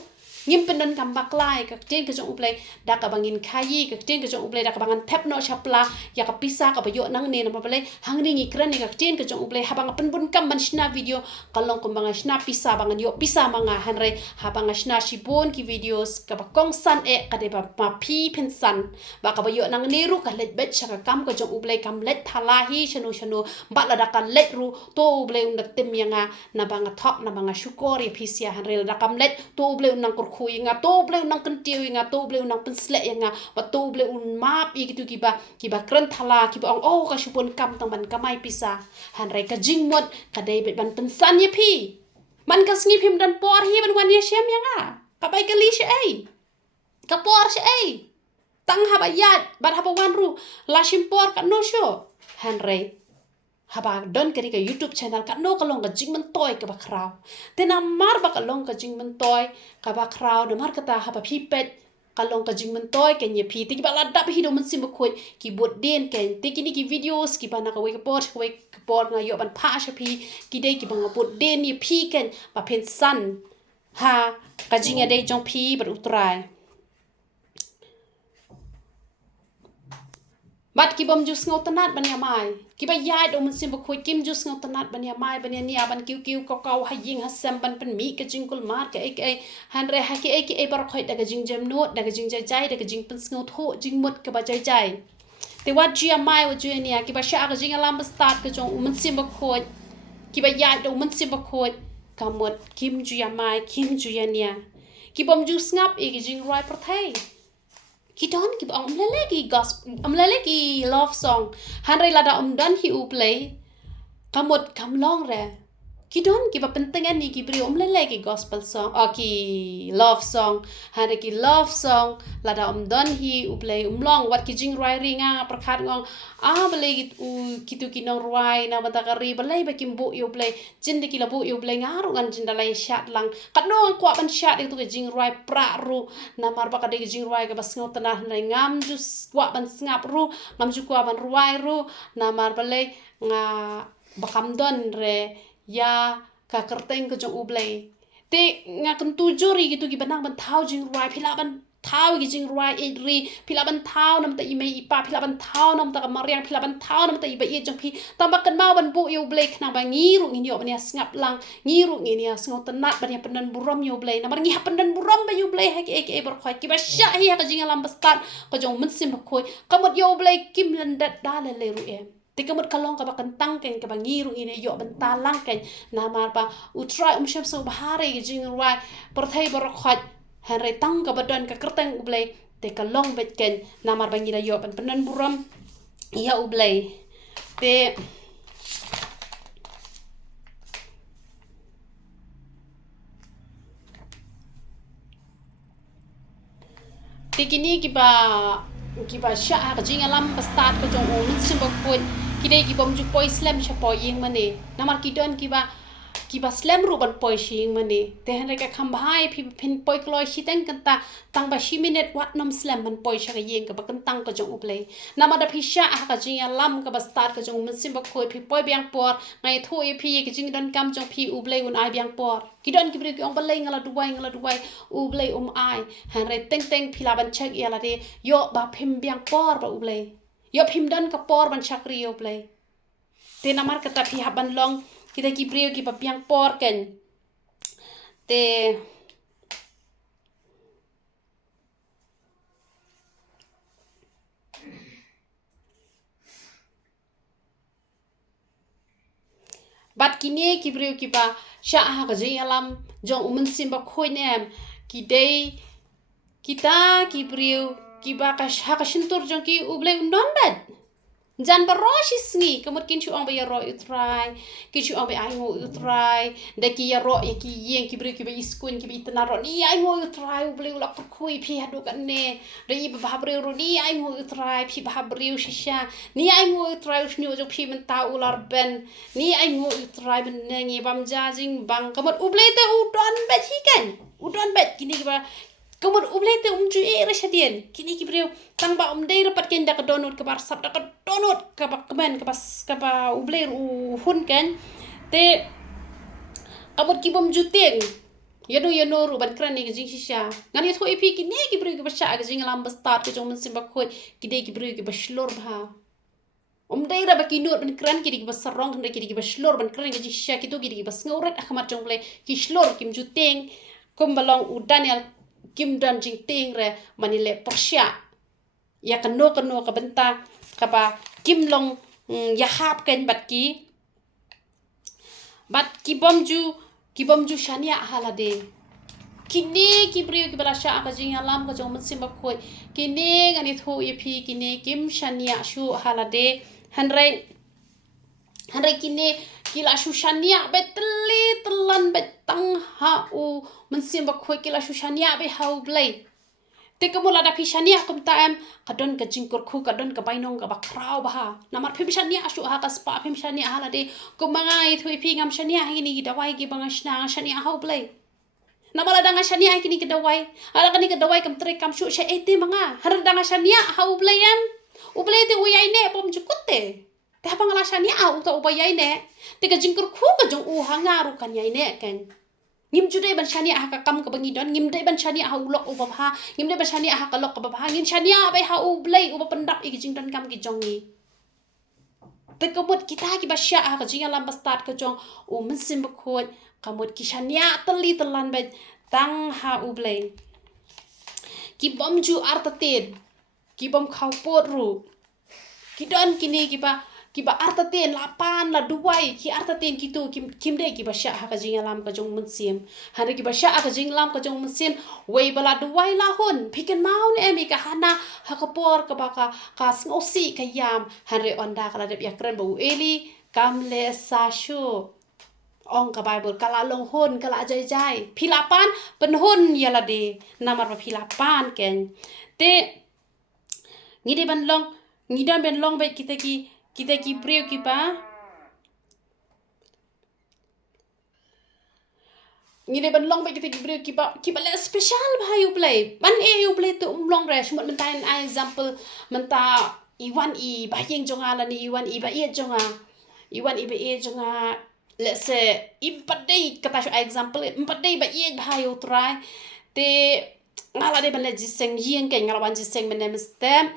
ngim pendan kam baklai ka tin ka jong ublay da ka bangin khayi ka tin ka jong ublay da ka bangan thep no chapla ya ka pisa ka bayo nang ne na balai hangri ngi kran ni ka tin ka jong ublay habang pen bun kam ban shna video kalong kum banga shna pisa bangan yo pisa manga hanre habang shna shibon ki videos ka ba kong san ka de ba ma pi pen san ba ka bayo nang ne ru ka let bet ka kam ka jong ublay kam let thala hi shanu ba la da ka let ru to ublay un da tem yanga na banga thok na banga shukor ya pisia hanre da kam let to ublay nang kui nga to ble unang kentiu nga to ble unang pensle nga ba to ble un map i gitu kiba kren thala kiba ong oh ka shupon kam tang ban kamai pisa han rai ka jingmot ka dei bet ban pensan ye pi man ka sngi phim dan por hi ban wan ye shem nga ka bai ka li she ai ka por she ai tang ha ba yat ba ha ba wan ru la shim por ka no sho han rai haba don kari ka YouTube channel ka no kalong ka jingman toy ka bakraw te na mar ba kalong ka jingman toy ka bakraw na mar kata haba phipet kalong ka jingman toy ken ye phi ti ba la dap hi do Mynsiem Bakhuid ki bot den ken te kini ki videos ki ba na ka we ka por nga yo ban pha sha phi ki dei ki bang bot den ye phi ken ba pen san ha ka jinga dei jong phi ba utrai bat ki bom jus ngau tanat ban ya mai ki ba yai do Mynsiem Bakhuid kim jus ngau tanat ban ya mai ban ya nia ban kiu kau ha ying ha sam ban pen mi ka jingkul mar ka ek ai han re ha ki bar khoi da ga jing jam not da ga jing jai da ga jing pen ngau tho jing mot ka ba jai te wat ji mai wa ju nia ki ba sha ga jing alam ba start ka jong Mynsiem Bakhuid ki ba yai do Mynsiem Bakhuid ka mot kim ju ya mai kim ju ya nia ki bom jus ngap e ga jing roi per thai ki don ki lele ki gospel lele ki love song han re la da dan hi u play kamot kam long re Kidon ki pentingan ni ki beri lele ki gospel song ki love song hari ki love song lada don hi uplay long wat ki jing rai ringa perkat ngong bele kitu kinong ruai na batakari balai bakim bu yo play jindi ki labu yo play ngaru ngan jinda lai shat lang kat no kwa ban shat itu ki jing ruai pra ru na mar ba ki jing ruai ka bas ngau tanah na ngam jus kwa ban ngap ru ngam ju kwa ban ruai ru na mar balai nga bakam don re ya ka kerteng ke jong ublay te nga kan tujuri gitu ki banang ban thau jing ruai phila ban thau ki jing ruai ri phila ban thau nam ta imei ipa phila ban thau nam ta mariang phila ban thau nam ta iba ye jong phi tamba kan mau ban bu yo ublay khna ba ngiru ngi yo ban ya ngap lang ngiru ngi ya ngau tenat ban ya pendan buram yo ublay na mar ngi pendan buram ba yo ublay ha ki bar khoi ki ba sha hi ka jing alam bastat ka jong Mynsiem Bakhuid kamot yo ublay kim landat dalale ru Tika mut kalong ka ba kentang ken ka ba ngiru ine yo bentalang ken na mar ba utrai syam so bahari jing ruai perthai barokhat hanre tang ka badon ka kerteng ublay te kalong bet ken na mar ba ngira yo ban penan buram ya ublay te kini kiba sha ka jing alam start ka jong Mynsiem Bakhuid kidai kiba mju poi slam sha poi yeng mane namar kidon kiba slam ru ban poi shing mane te han ka khambhai phin poi kloi hiteng kanta tang ba shi minute wat nom slam ban poi sha ka yeng ka ba kan tang ka jong uplay namar da phi sha ka jing alam ka ba start ka jong Mynsiem Bakhuid phi poi byang por ngai thoi phi ka jing don kam jong phi ublay un ai byang por kidon kibri ong balai ngala duai ublay ai han re teng phila ban chak ya la de yo ba phim byang por ba ublay yo phim dan ka por ban chakri yo ublay te namar kata phi haban long kita kibri ki ba byang por ken te bat kini kibri ki ba sha ha ka jing alam jong Mynsiem Bakhuid nem kidai kita kibri ki ba ka ha ka shintur jong ki ublay undon bat jan baroshi sngi kamut kin chu ong ba ro utrai kin chu ong ba ai ngo utrai da ki ro ya ki yen ki bri ki ba iskun ki bi tna ro ni ai ngo utrai ublay ulak kui phi hadu kan ne da i ba bri ro ni ai ngo utrai phi ba bri shisha ni ai ngo utrai usni jo phi men ta ular ben ni ai ngo utrai ben ngi bam jajing bang kamut ublay te udon bet hikan udon bet kini ki ba kamut ublay te umju rashadien kini ki bri tang ba dei rapat ken da ka donut ka bar sab da ka donut ka ba kemen ka ba ublay hun ken te kamut ki bom juteng yano ru ban kran ni jing shisha ngani thoi phi ki ne ki bri ki ba sha ga jing alam bastat ka jong Mynsiem Bakhuid ki dei ki bri ki ba shlor bha dei ra ba ki not ban kran ki ba sarong dei ki ba shlor ban kran ki shisha ki to ki ba sngoret akhmat jong blay ki shlor kim juteng kum balong u Daniel kim dan jing ting re manile persya ya kano ka benta ka ba kim long ya hap ken bat ki bom ju shania halade kini ki bri ki bala sha ka jing alam ka jong Mynsiem Bakhuid kini ngani tho ye phi kini kim shania shu halade hanrai kini kila shu shania betli telan betang ha u Mynsiem Bakhuid kila shu shania be hau blay te kamula da phi shania kum ta em kadon ka jingkor khu kadon ka bainong ka bakrau ba namar phi shania shu ha ka spa phi shania hala de kumangai thui phi ngam shania hini ki dawai ki banga shania hau blay namala danga shania kini ki dawai ala kani ka dawai kam tre kam shu she ete manga har danga shania hau blay em ublay te uyai ne bom jukutte te bangala shania au to ubayai ne te ka jingkor khu ka jong u hangaru kan yai ne ken ngim jude ban shania ha ka kam ka bangi don ngim de ban shania ha ulok u babha ngim de ban shania ha ka lok ka babha ngim shania be ha u blay u pandap i jing don kam ki jongi te kamut kita ki ba sha ha ka jing alam bastat ka jong u Mynsiem Bakhuid kamut ki shania tali telan be tang ha u blay ki bom ju artaten ki bom khau pot ru ki don kini ki ba artaten lapan la duai ki artaten ki tu kim de ki ba sha ha ka jing alam ka jong Mynsiem han ki ba sha ka jing alam ka jong Mynsiem wei bala duai la hun phiken mau ne mi ka hana ha ka por ka ba ka sngosi ka yam han re onda kala de ya kren bu eli kam le sa shu ong ka Bible kala long hon kala jai philapan penhon yala de namar ba philapan ken te ngide ban long ngida ben long ba kita ki priyo ki pa ngide ban long ba kita ki priyo ki ba le special ba you play ban you play tu long re shmot mentain example menta iwan I ba yeng jonga la ni iwan I ba ye jonga iwan I ba ye jonga let's say ipadai kata example ipadai ba ye ba you try te ngala de ban le jiseng yeng ke ngala ban jiseng men stem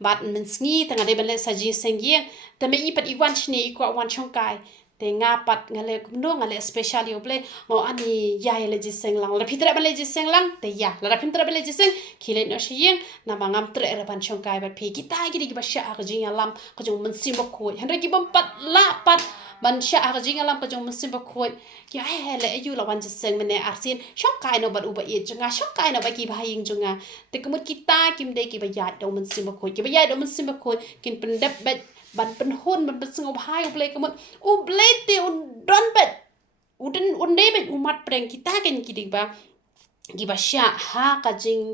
bat men sngi tanga de ban le sa jiseng yeng te me ipat iwan shni ko wan chongkai te ngapat ngale kumno ngale special yo ble ngo ani ya le jiseng lang la pitra ban le jiseng lang te ya la pitra ban le jiseng khile no shiyeng na mangam tre ra ban chongkai ba phi kita gi ba sha ga jing lam ko jong men sim ba khoi han re gi bam pat la pat ban sha ga jing lam ko jong men sim ba khoi ki ai hele ayu la ban jiseng mene arsin chongkai no bat u ba ye jonga chongkai no ba ki ba ying jonga te kumut kita kim de ki ba ya do men sim ba khoi ki ba ya do men sim ba khoi kin pen dep bet ban pen hon ban sing ob hai ble kumut u ble te un don bet uden unde bet umat preng kita ken ki ba ki ba sha ha ka jing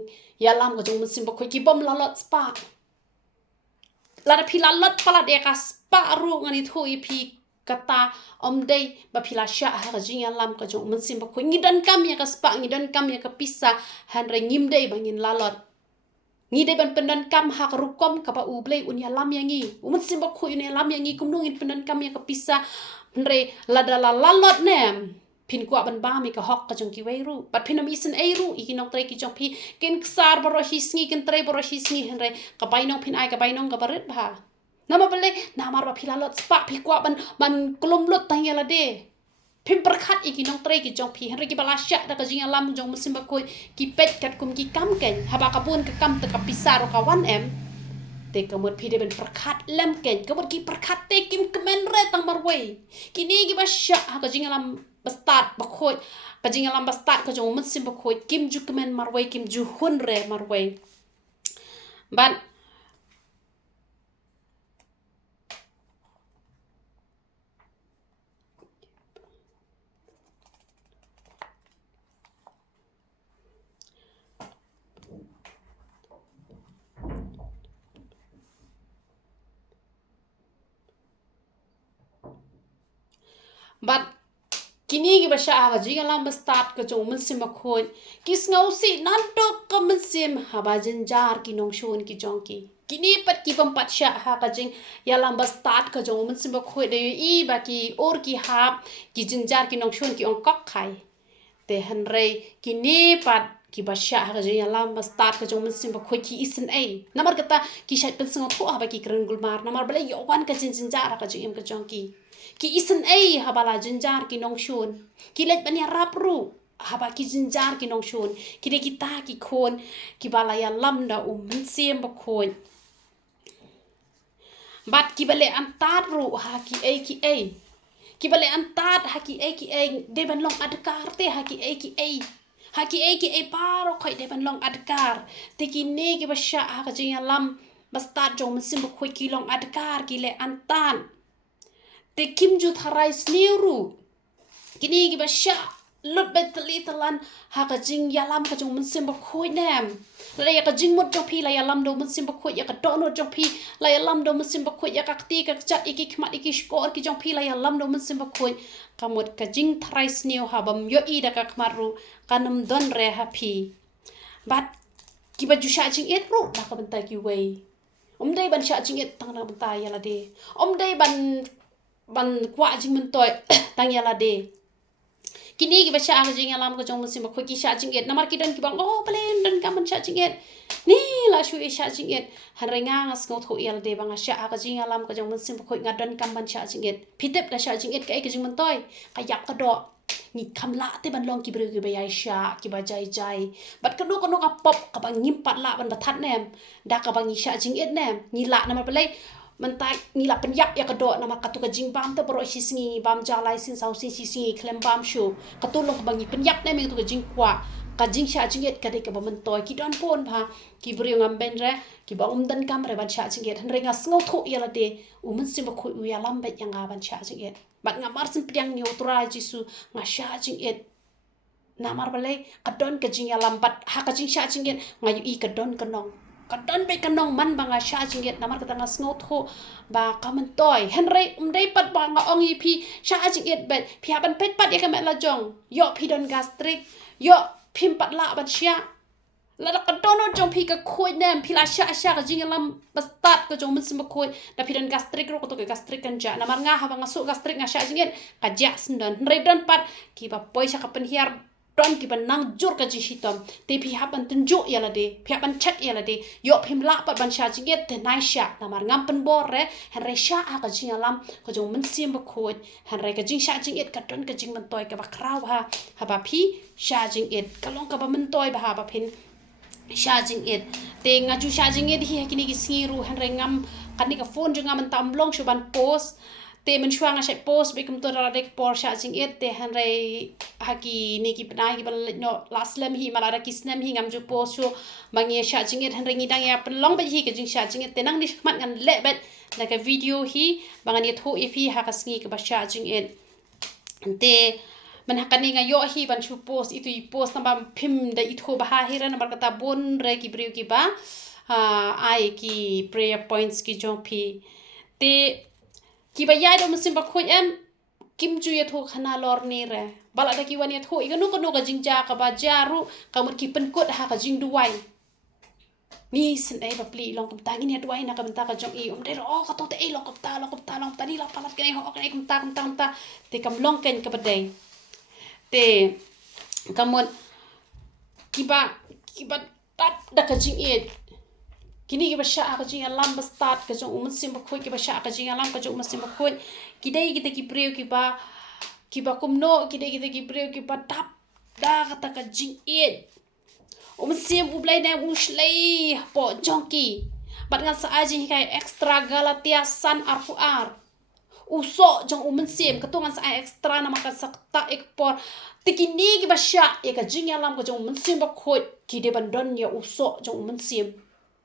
ya lam ko jong men sim ba khoi ki bom la lot spa la da phi la lot pala de ka spa ru ngani thui phi kata day ba phila sha ha jing ya lam ka jong men sim ba khoi ngidan kam ya ka spa ngidan kam ya ka pisa han re ngim dei bangin la lot ngi de ban penan kam ha ka rukom ka ba u blei un ya lam yangi men sim ba khoi ne lam yangi kum nungin penan kam ya ka pisa re la da la lot ne pin kwa ban ba mi ka hok ka jong ki wei ru bat pinam isen ei ru I nok tre ki jong phi ken ksar baro hi sngi ken tre baro hi sngi hen re ka bai nong pin ai ka bai nong ka barit ba nama bele namar ba phila lot spa phi kwa ban klom lot tang yala de phim perkhat I nok tre ki jong phi hen re ki bala sha da ka jing lam jong musim ba khoi ki pet kat kum ki kam ken haba ka bun ka kam ta ka pisar ka 1M te kamut phi de ben perkhat lem ken kamut ki perkhat te kim kemen re tang marwei kini ki ba sha ka jing lam bastat bakhoi ka jing lam bastat ka jong musim ba khoi kim ju kemen marwei kim ju hun re marwei ban kini gi basha ga jinga lam start ka jong mun sim khoi kis ngau si nan to ka mun sim haba jinjar ki nong shon ki jong ki kini pat ki pam pat sha ha ka jing ya lam start ka jong mun sim khoi de I ba ki or ki hap ki jinjar ki nong shon ki ong kok khai te han re kini pat ki basha ha jing ya lam start ka jong mun sim khoi ki isen ai namar kata ki shat pen sing tho ha ba ki kreng gul mar namar bale yo wan ka jinjar ka jing ka jong ki isen ai habala jinjar ki nong shun ki let bani rap ru haba ki jinjar ki nong shun ki de kita ki khon ki bala ya lamda Mynsiem Bakhuid bat ki bale antat ru ha ki bale antat ha ki de ban long adkar te ha ki paro khoi de ban long adkar te ki ne ki basha ha ka jing lam bastat jong Mynsiem Bakhuid ki long adkar ki le antan te kim ju tharai sniru kini gi basha lot betli talan ha ka jing yalam ka jong Mynsiem Bakhuid nem la ya ka jing mot jong phi la yalam do Mynsiem Bakhuid ya ka dono jong phi la yalam do Mynsiem Bakhuid ya ka ti ka chat iki khmat iki skor ki jong phi la yalam do Mynsiem Bakhuid kamot ka jing tharai sniu ha bam yo I da ka khmaru kanam don re ha phi bat ki ba ju sha jing et ru da ka bantai ki wei dai ban sha jing et tang na bantai yala de dai ban kwa jing mun toy tang yala de kini gi basha ga jing alam ko jong Mynsiem Bakhuid ki sha jing et namar ki don ki bang oh palen don ka man sha jing et ni la shu e sha jing et han renga ngas ngo tho yal de bang sha ga jing alam ko jong Mynsiem Bakhuid nga don kam ban sha jing et pitep da sha jing et ka jing mun toy ka yap ka do ni kamla te ban long ki bru ki ba ya sha ki ba jai bat ka do ka pop ka bang ngim pat la ban bathat nem da ka bang ni sha jing et nem ni la namar pelai mentai ni la penyap ya kedok nama katu ka jing bam te bro si singi bam jalai sin sau si singi klem bam shu katulong ka bangi penyap ne meng tu ka jing kwa kajing sha jinget kade ke bamentoi ki don pon pha ki brio ngam ben re ki ba dan kam re ban sha jinget han re nga sngo tho yala de U Mynsiem Bakhuid u ya lam bet yang ban sha jinget bat nga mar sim priang ni utra jisu nga sha jinget namar balai kadon kajing ya lambat ha kajing sha jinget nga yu I kadon kanong kadon be kanong man ba nga sha jinget namar kata nga sngo tho ba kamantoi han re dei pat ba nga ong yi phi sha jinget bet phi ban pet pat ya ka me la jong yo phi don gastric yo phim pat la ban sha la da kadon jong phi ka khoi nem phi la sha ka jing lam bastat ka jong Mynsiem Bakhuid da phi don gastric ro ko to gastric kan ja namar nga ha ba nga su gastric nga sha jinget ka ja sndon re don pat ki ba poisa ka pen hiar don ki ban nang jur ka ji hitom te phi hapan tunjuk yala de phi hapan chat yala de yo phim la pat ban sha jinget te nai sha namar ngam pen bor re han re sha ha ka jing alam ka jong Mynsiem Bakhuid han re ka jing sha jinget ka don ka jing man toy ka ba kraw ha ba phi sha jinget ka long ka ba man toy ba ha ba phin sha jinget te nga ju sha jinget hi kini ki siru han re ngam kan ni ka phone ju ngam tam long shu ban post te men shuang a shai post be kum to ra dek por sha jinget te han re haki ni ki pnai ki bal no last lem hi mala ra kisnem hi ngam ju post shu mangi sha jinget han re ngi dang ya pen long be hi ka jing sha jinget te nang ni mat ngan le bet na ka video hi bangan ye tho if hi ha ka sngi ka ba sha jinget te man hakani nga yo hi ban chu post itu I post namba phim da itho ba ha hira nambar kata bon re ki brio ki ba ai ki prayer points ki jong phi te ki ba ya do Mynsiem Bakhuid em kim ju ye tho khana lor ni re bala da ki wan ye tho iganu kanu ka jingja ka ba jaru ka mut ki pen kot ha ka jing duwai ni sin ai ba pli long kam ta gi ne duwai na ka benta ka jong I de ro ka to te long kam ta ni la palat ke ho ka kam ta te kam long ken ka ba dei te kamot kiba tap da ka jing it kini kiba sha ka jing alam ba start ka jong U Mynsiem Bakhuid kiba sha ka jing alam ka jong U Mynsiem Bakhuid kidai kita ki preu kiba kumno kidai kita ki preu kiba tap da kata ka jing it U Mynsiem u blai na u shlei po jongki bat ngan sa aji kai extra galatia san ar uso jong U Mynsiem katungan sa extra na maka sakta ekpor tikini ki basya e ka jing alam ka jong U Mynsiem Bakhuid ki de bandon ya uso jong U Mynsiem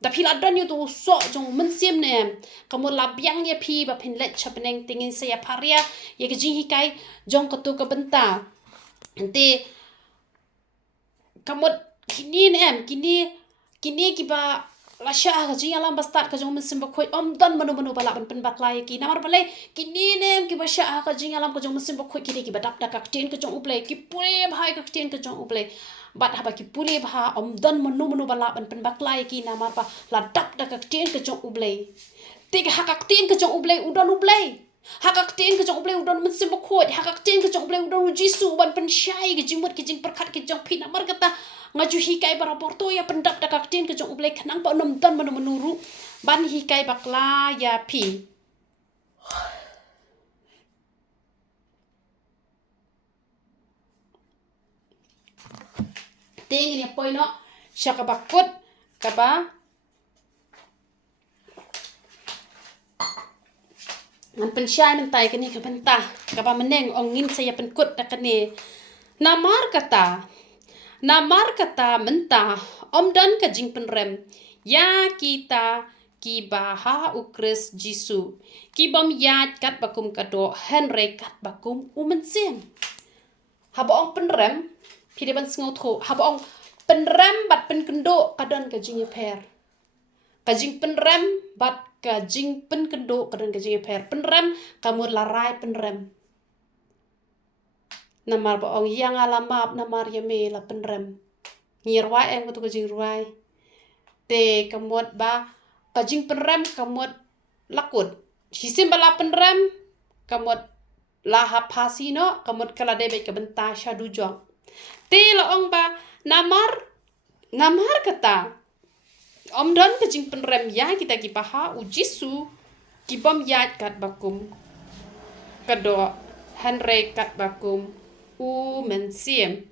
da phila don yu tu uso jong U Mynsiem ne kamu labyang ya phi ba phin let chapneng tingin sa ya pharia ye ka jing hikai jong ka tu ka benta ante kamot kini nem kini ki ba lasha ka jing alam bastat ka jong Mynsiem Bakhuid don manu bala ban pen baklai ki namar balai kini nem ki ba sha ka jing alam ka jong Mynsiem Bakhuid ki ki ba dap da ka ten ka jong uplay ki pure bhai ka ten ka jong uplay bat haba ki pure bha don manu bala ban pen baklai ki namar pa la dap da ka ten ka jong uplay te ka ka ten ka jong uplay udon uplay hakak ten ka jong uplay udon Mynsiem Bakhuid hakak ten ka jong uplay udon jisu ban pen shai ki jing mut ki jing perkhat ki jong phi namar kata ngaju hikai bara porto ya pendap da kaktin ke jong ublai khanang pa nom dan menuru ban hikai bakla ya pi ting ni poi no syaka bakut kaba ngan pensyai mentai kini ke bentah kaba meneng ongin saya penkut da kene namar kata mentah dan ka jing penrem ya kita kibaha ukris jisu kibam yat kat bakum kado henry kat bakum U Mynsiem haba ong penrem pide ban sngo tho haba ong penrem bat pen kendo kadon ka jing per ka jing penrem bat ka jing pen kendo kadon ka jing per penrem kamur larai penrem namar ba ong yang alamap namar yame la penrem ngirwai em ko jing ruai te kamot ba kajing penrem kamot lakut hisim bala penrem kamot la hapasino kamot kala debe ka benta shadu jong te la ong ba namar kata don kajing penrem ya kita ki paha ujisu ki bom yat kat bakum kado henry kat bakum U Mynsiem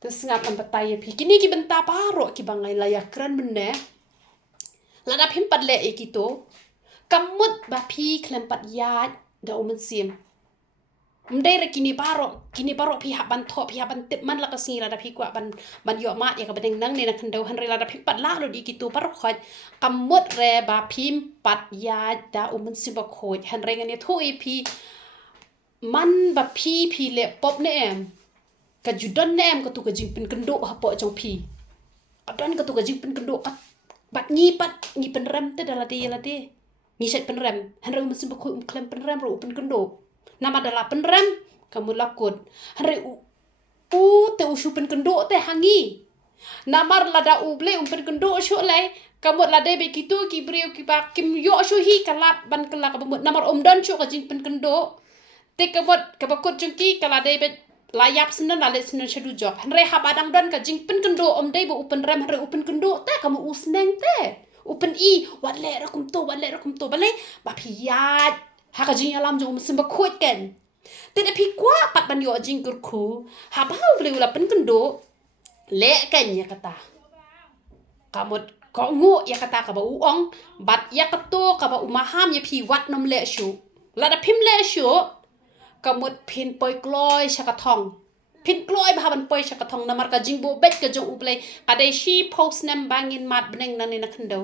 terus ngap an bataya pi kini ki benta paro ki bangai layak kran menne lada phim pat le ekito kamut ba phi klempat yat da U Mynsiem Mdai kini baro pihak ban tho pihak ban tip man la kasi la da pi kwa ban yo mat ya ka bedeng nang ne na khandau han re la da pi pat la lo di kitu par khoj kamut re ba phim pat ya da Mynsiem Bakhuid han re ngani thui pi man ba pi le pop ne em ka judon ne em ka tu ka jing pin kendo ha po chong pi kadon ka tu ka jing pin kendo bat ngi pen rem te dala de ngi set pen rem han re Mynsiem Bakhuid klem pen rem ro pen kendo nama adalah penrem kamu lakut hari te usu pen kendo te hangi namar lada uble pen kendo shu lai kamu lada be kitu ki brio ki ba kim yo shu hi kalat ban kala ka namar don shu ka jing pen kendo te kamu ka bakut jengki kala de be layap senen la let senen shadu jok hanre habadang don ka jing pen kendo dei bo upen rem hanre upen kendo te kamu usneng te upen i wat le rakum to bale ba phiyat haka jing alam jong Mynsiem Bakhuid ken te de pi kwa pat ban yo jing kur khu ha ba ble la pen kendo le ken ya kata kamut ko ngu ya kata ka ba uong bat ya kato ka ba umaham ya pi wat nom le shu la da phim le shu kamut pin poi kloi shakathong pin kloi ba ban poi shakathong namar ka jing bo bet ka jong uble ka de shi post nam bangin mat beneng nan na khando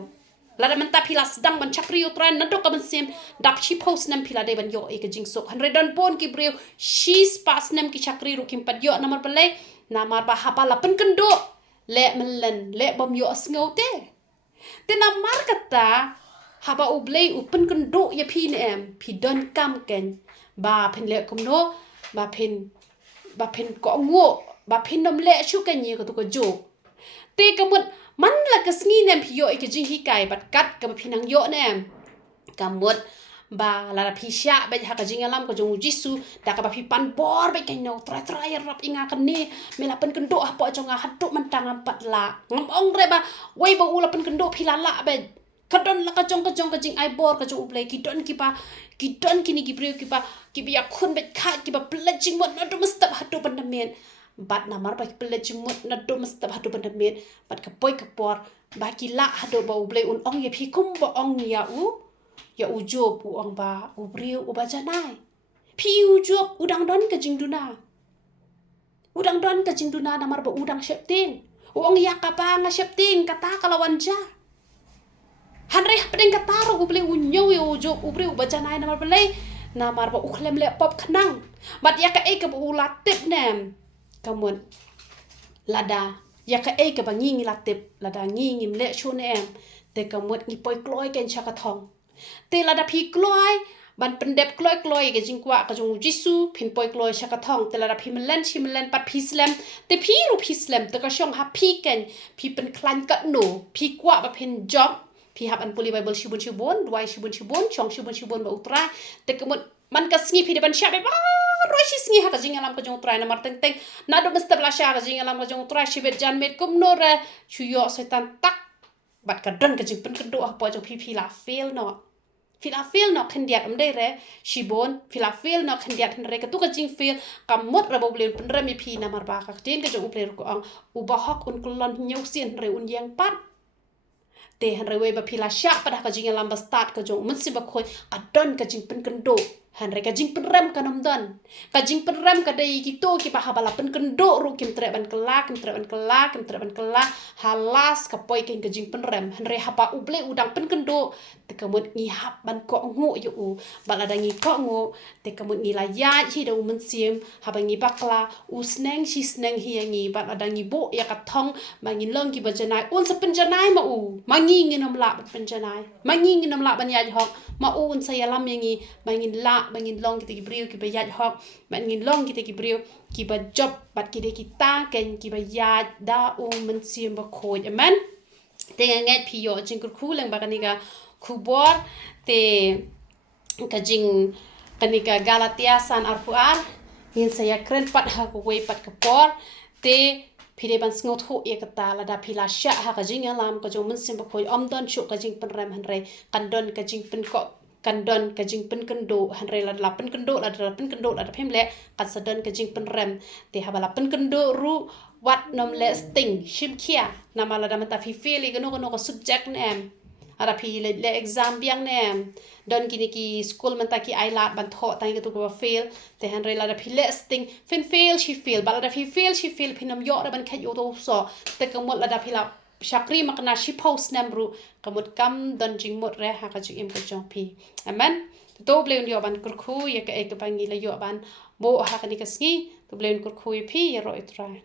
lada menta pila sedang ban chakri utran nadok ka Mynsiem dap shi post nam pila de ban yo e ka jing sok hanre don pon ki brio shi spas nam ki chakri ru kim pat yo namar pale namar ba haba la pen kendo le melen le bom yo asngau te namar kata haba uble upen kendo ya pi em pi don kam ken ba pen le kum no ba pen ko ngo ba pen nom le shu ken ye ko to ko jo te kamut man la ka sngi nem pi yo e ke jing hi kai bat kat ka pinang yo nem kamut ba la pi sha ba ha ka jing alam ko jong jisu da ka ba pi pan bor ba ken no tra rap inga kan ni me la pen kendo ha po jong ha tu man tang pat la ngom ong re ba wei ba u la pen kendo pi la ba kadon la ka jong ka jing ai bor ka jong uble ki don kini ki brio ki bi akun bet kha ki ba pledging mo na do mustap hatu pandamen bat namar ba pledging mo na do mustap hatu pandamen bat ka poi ka por ba ki la hado ba uble un ong ye phi kum ba ong ya u job u ong ba u brio u ba janai phi u job udang don ka jing duna namar ba udang shepting u ong ya ka pa nga shepting kata kalawan ja hanre pedeng kataro uble unyo yo jo ubre ubajanai namar belai namar ba ukhlem le pop khnang bat ya ka e ka ulatip nem kamun lada ya ka e ka bangi latip lada ngi le chu nem te kamut ngi poi kloi ken chakathong te lada phi kloi ban pendep kloi ke jingkwa ka jong jisu phin poi kloi chakathong te lada phi melen pat phi slam te phi ru phi slam te ka shong ha phi ken phi pen klan ka no phi kwa ba phin job pi hab an puli bible shibun duai shibun chong shibun ba utra te kemut man ka sngi pi de ban sha ba roi shi sngi ha ka jing alam ka jong utra na mar teng na do mesta bla sha ka jing alam ka jong utra shibet jan met kum no ra chu yo setan tak bat ka don ka jing pen ka do ha po jong pi la fail no khendiat am dei re shibon la fail no khendiat hen re ka tu ka jing fail ka mot ra bo ble pen ra mi pi na mar ba ka tin ka jong uple ko ang u ba hok un kulon nyau sien re un yang pat te han rewe ba pila sha pada ka jing alam ba start ka jong Mynsiem Bakhuid adon ka jing pen kendo han re ka jing pen rem ka nom don ka jing pen rem ka dei ki to ki pa habala pen kendo ru kim tre ban kala halas ka poi ken ka jing pen rem han re hapa uble udang pen kendo te kamut ngi hap ban ko ngo yu u bala dangi ko ngo te kamut ngi la ya hi do Mynsiem haba ngi bakla usneng shi sneng hi ngi bala dangi bo ya ka thong mangin long ki ba janai un sa pen janai ma u mangi ngi nom la pen janai mangi ngi nom la ban ya hok ma un sa ya lam ngi mangin long kita ki brio ki ba ya hok mangin long kita ki brio ki ba job bat ki de kita ken ki ba ya da Mynsiem Bakhuid amen te ngat pi yo jing ku leng ba kanika kubor te kajing kanika Galatia san arpuar yin saya kren pat ha ko wei pat kapor te pide ban sngot ho ye kata la da pila sha ha ka jing alam ka jong Mynsiem Bakhuid don chu ka jing pen rem han re kandon ka jing pen ko kandon ka jing pen kendo han re la pen kendo la pen kendo la phem le ka sadon ka jing pen rem te ha bala pen kendo ru wat nom le sting shim kia na mala da mata fi feli gano ko subject nem ada pi le exam biang ne don kini ki school man ta ki ai lat ban tho tai ke tu ko fail te han re la da pi le sting fin fail she fail bala da pi fail she fail pinam yo da ban kha yo to so te ka mot la da pi la shakri makna she post nambru kamut kam don jing mot re ha ka jing im ka jong pi amen to ble yo ban kur khu ye ka ek bangi la yo ban bo ha ka ni ka ski to ble kur khu pi ye ro itrai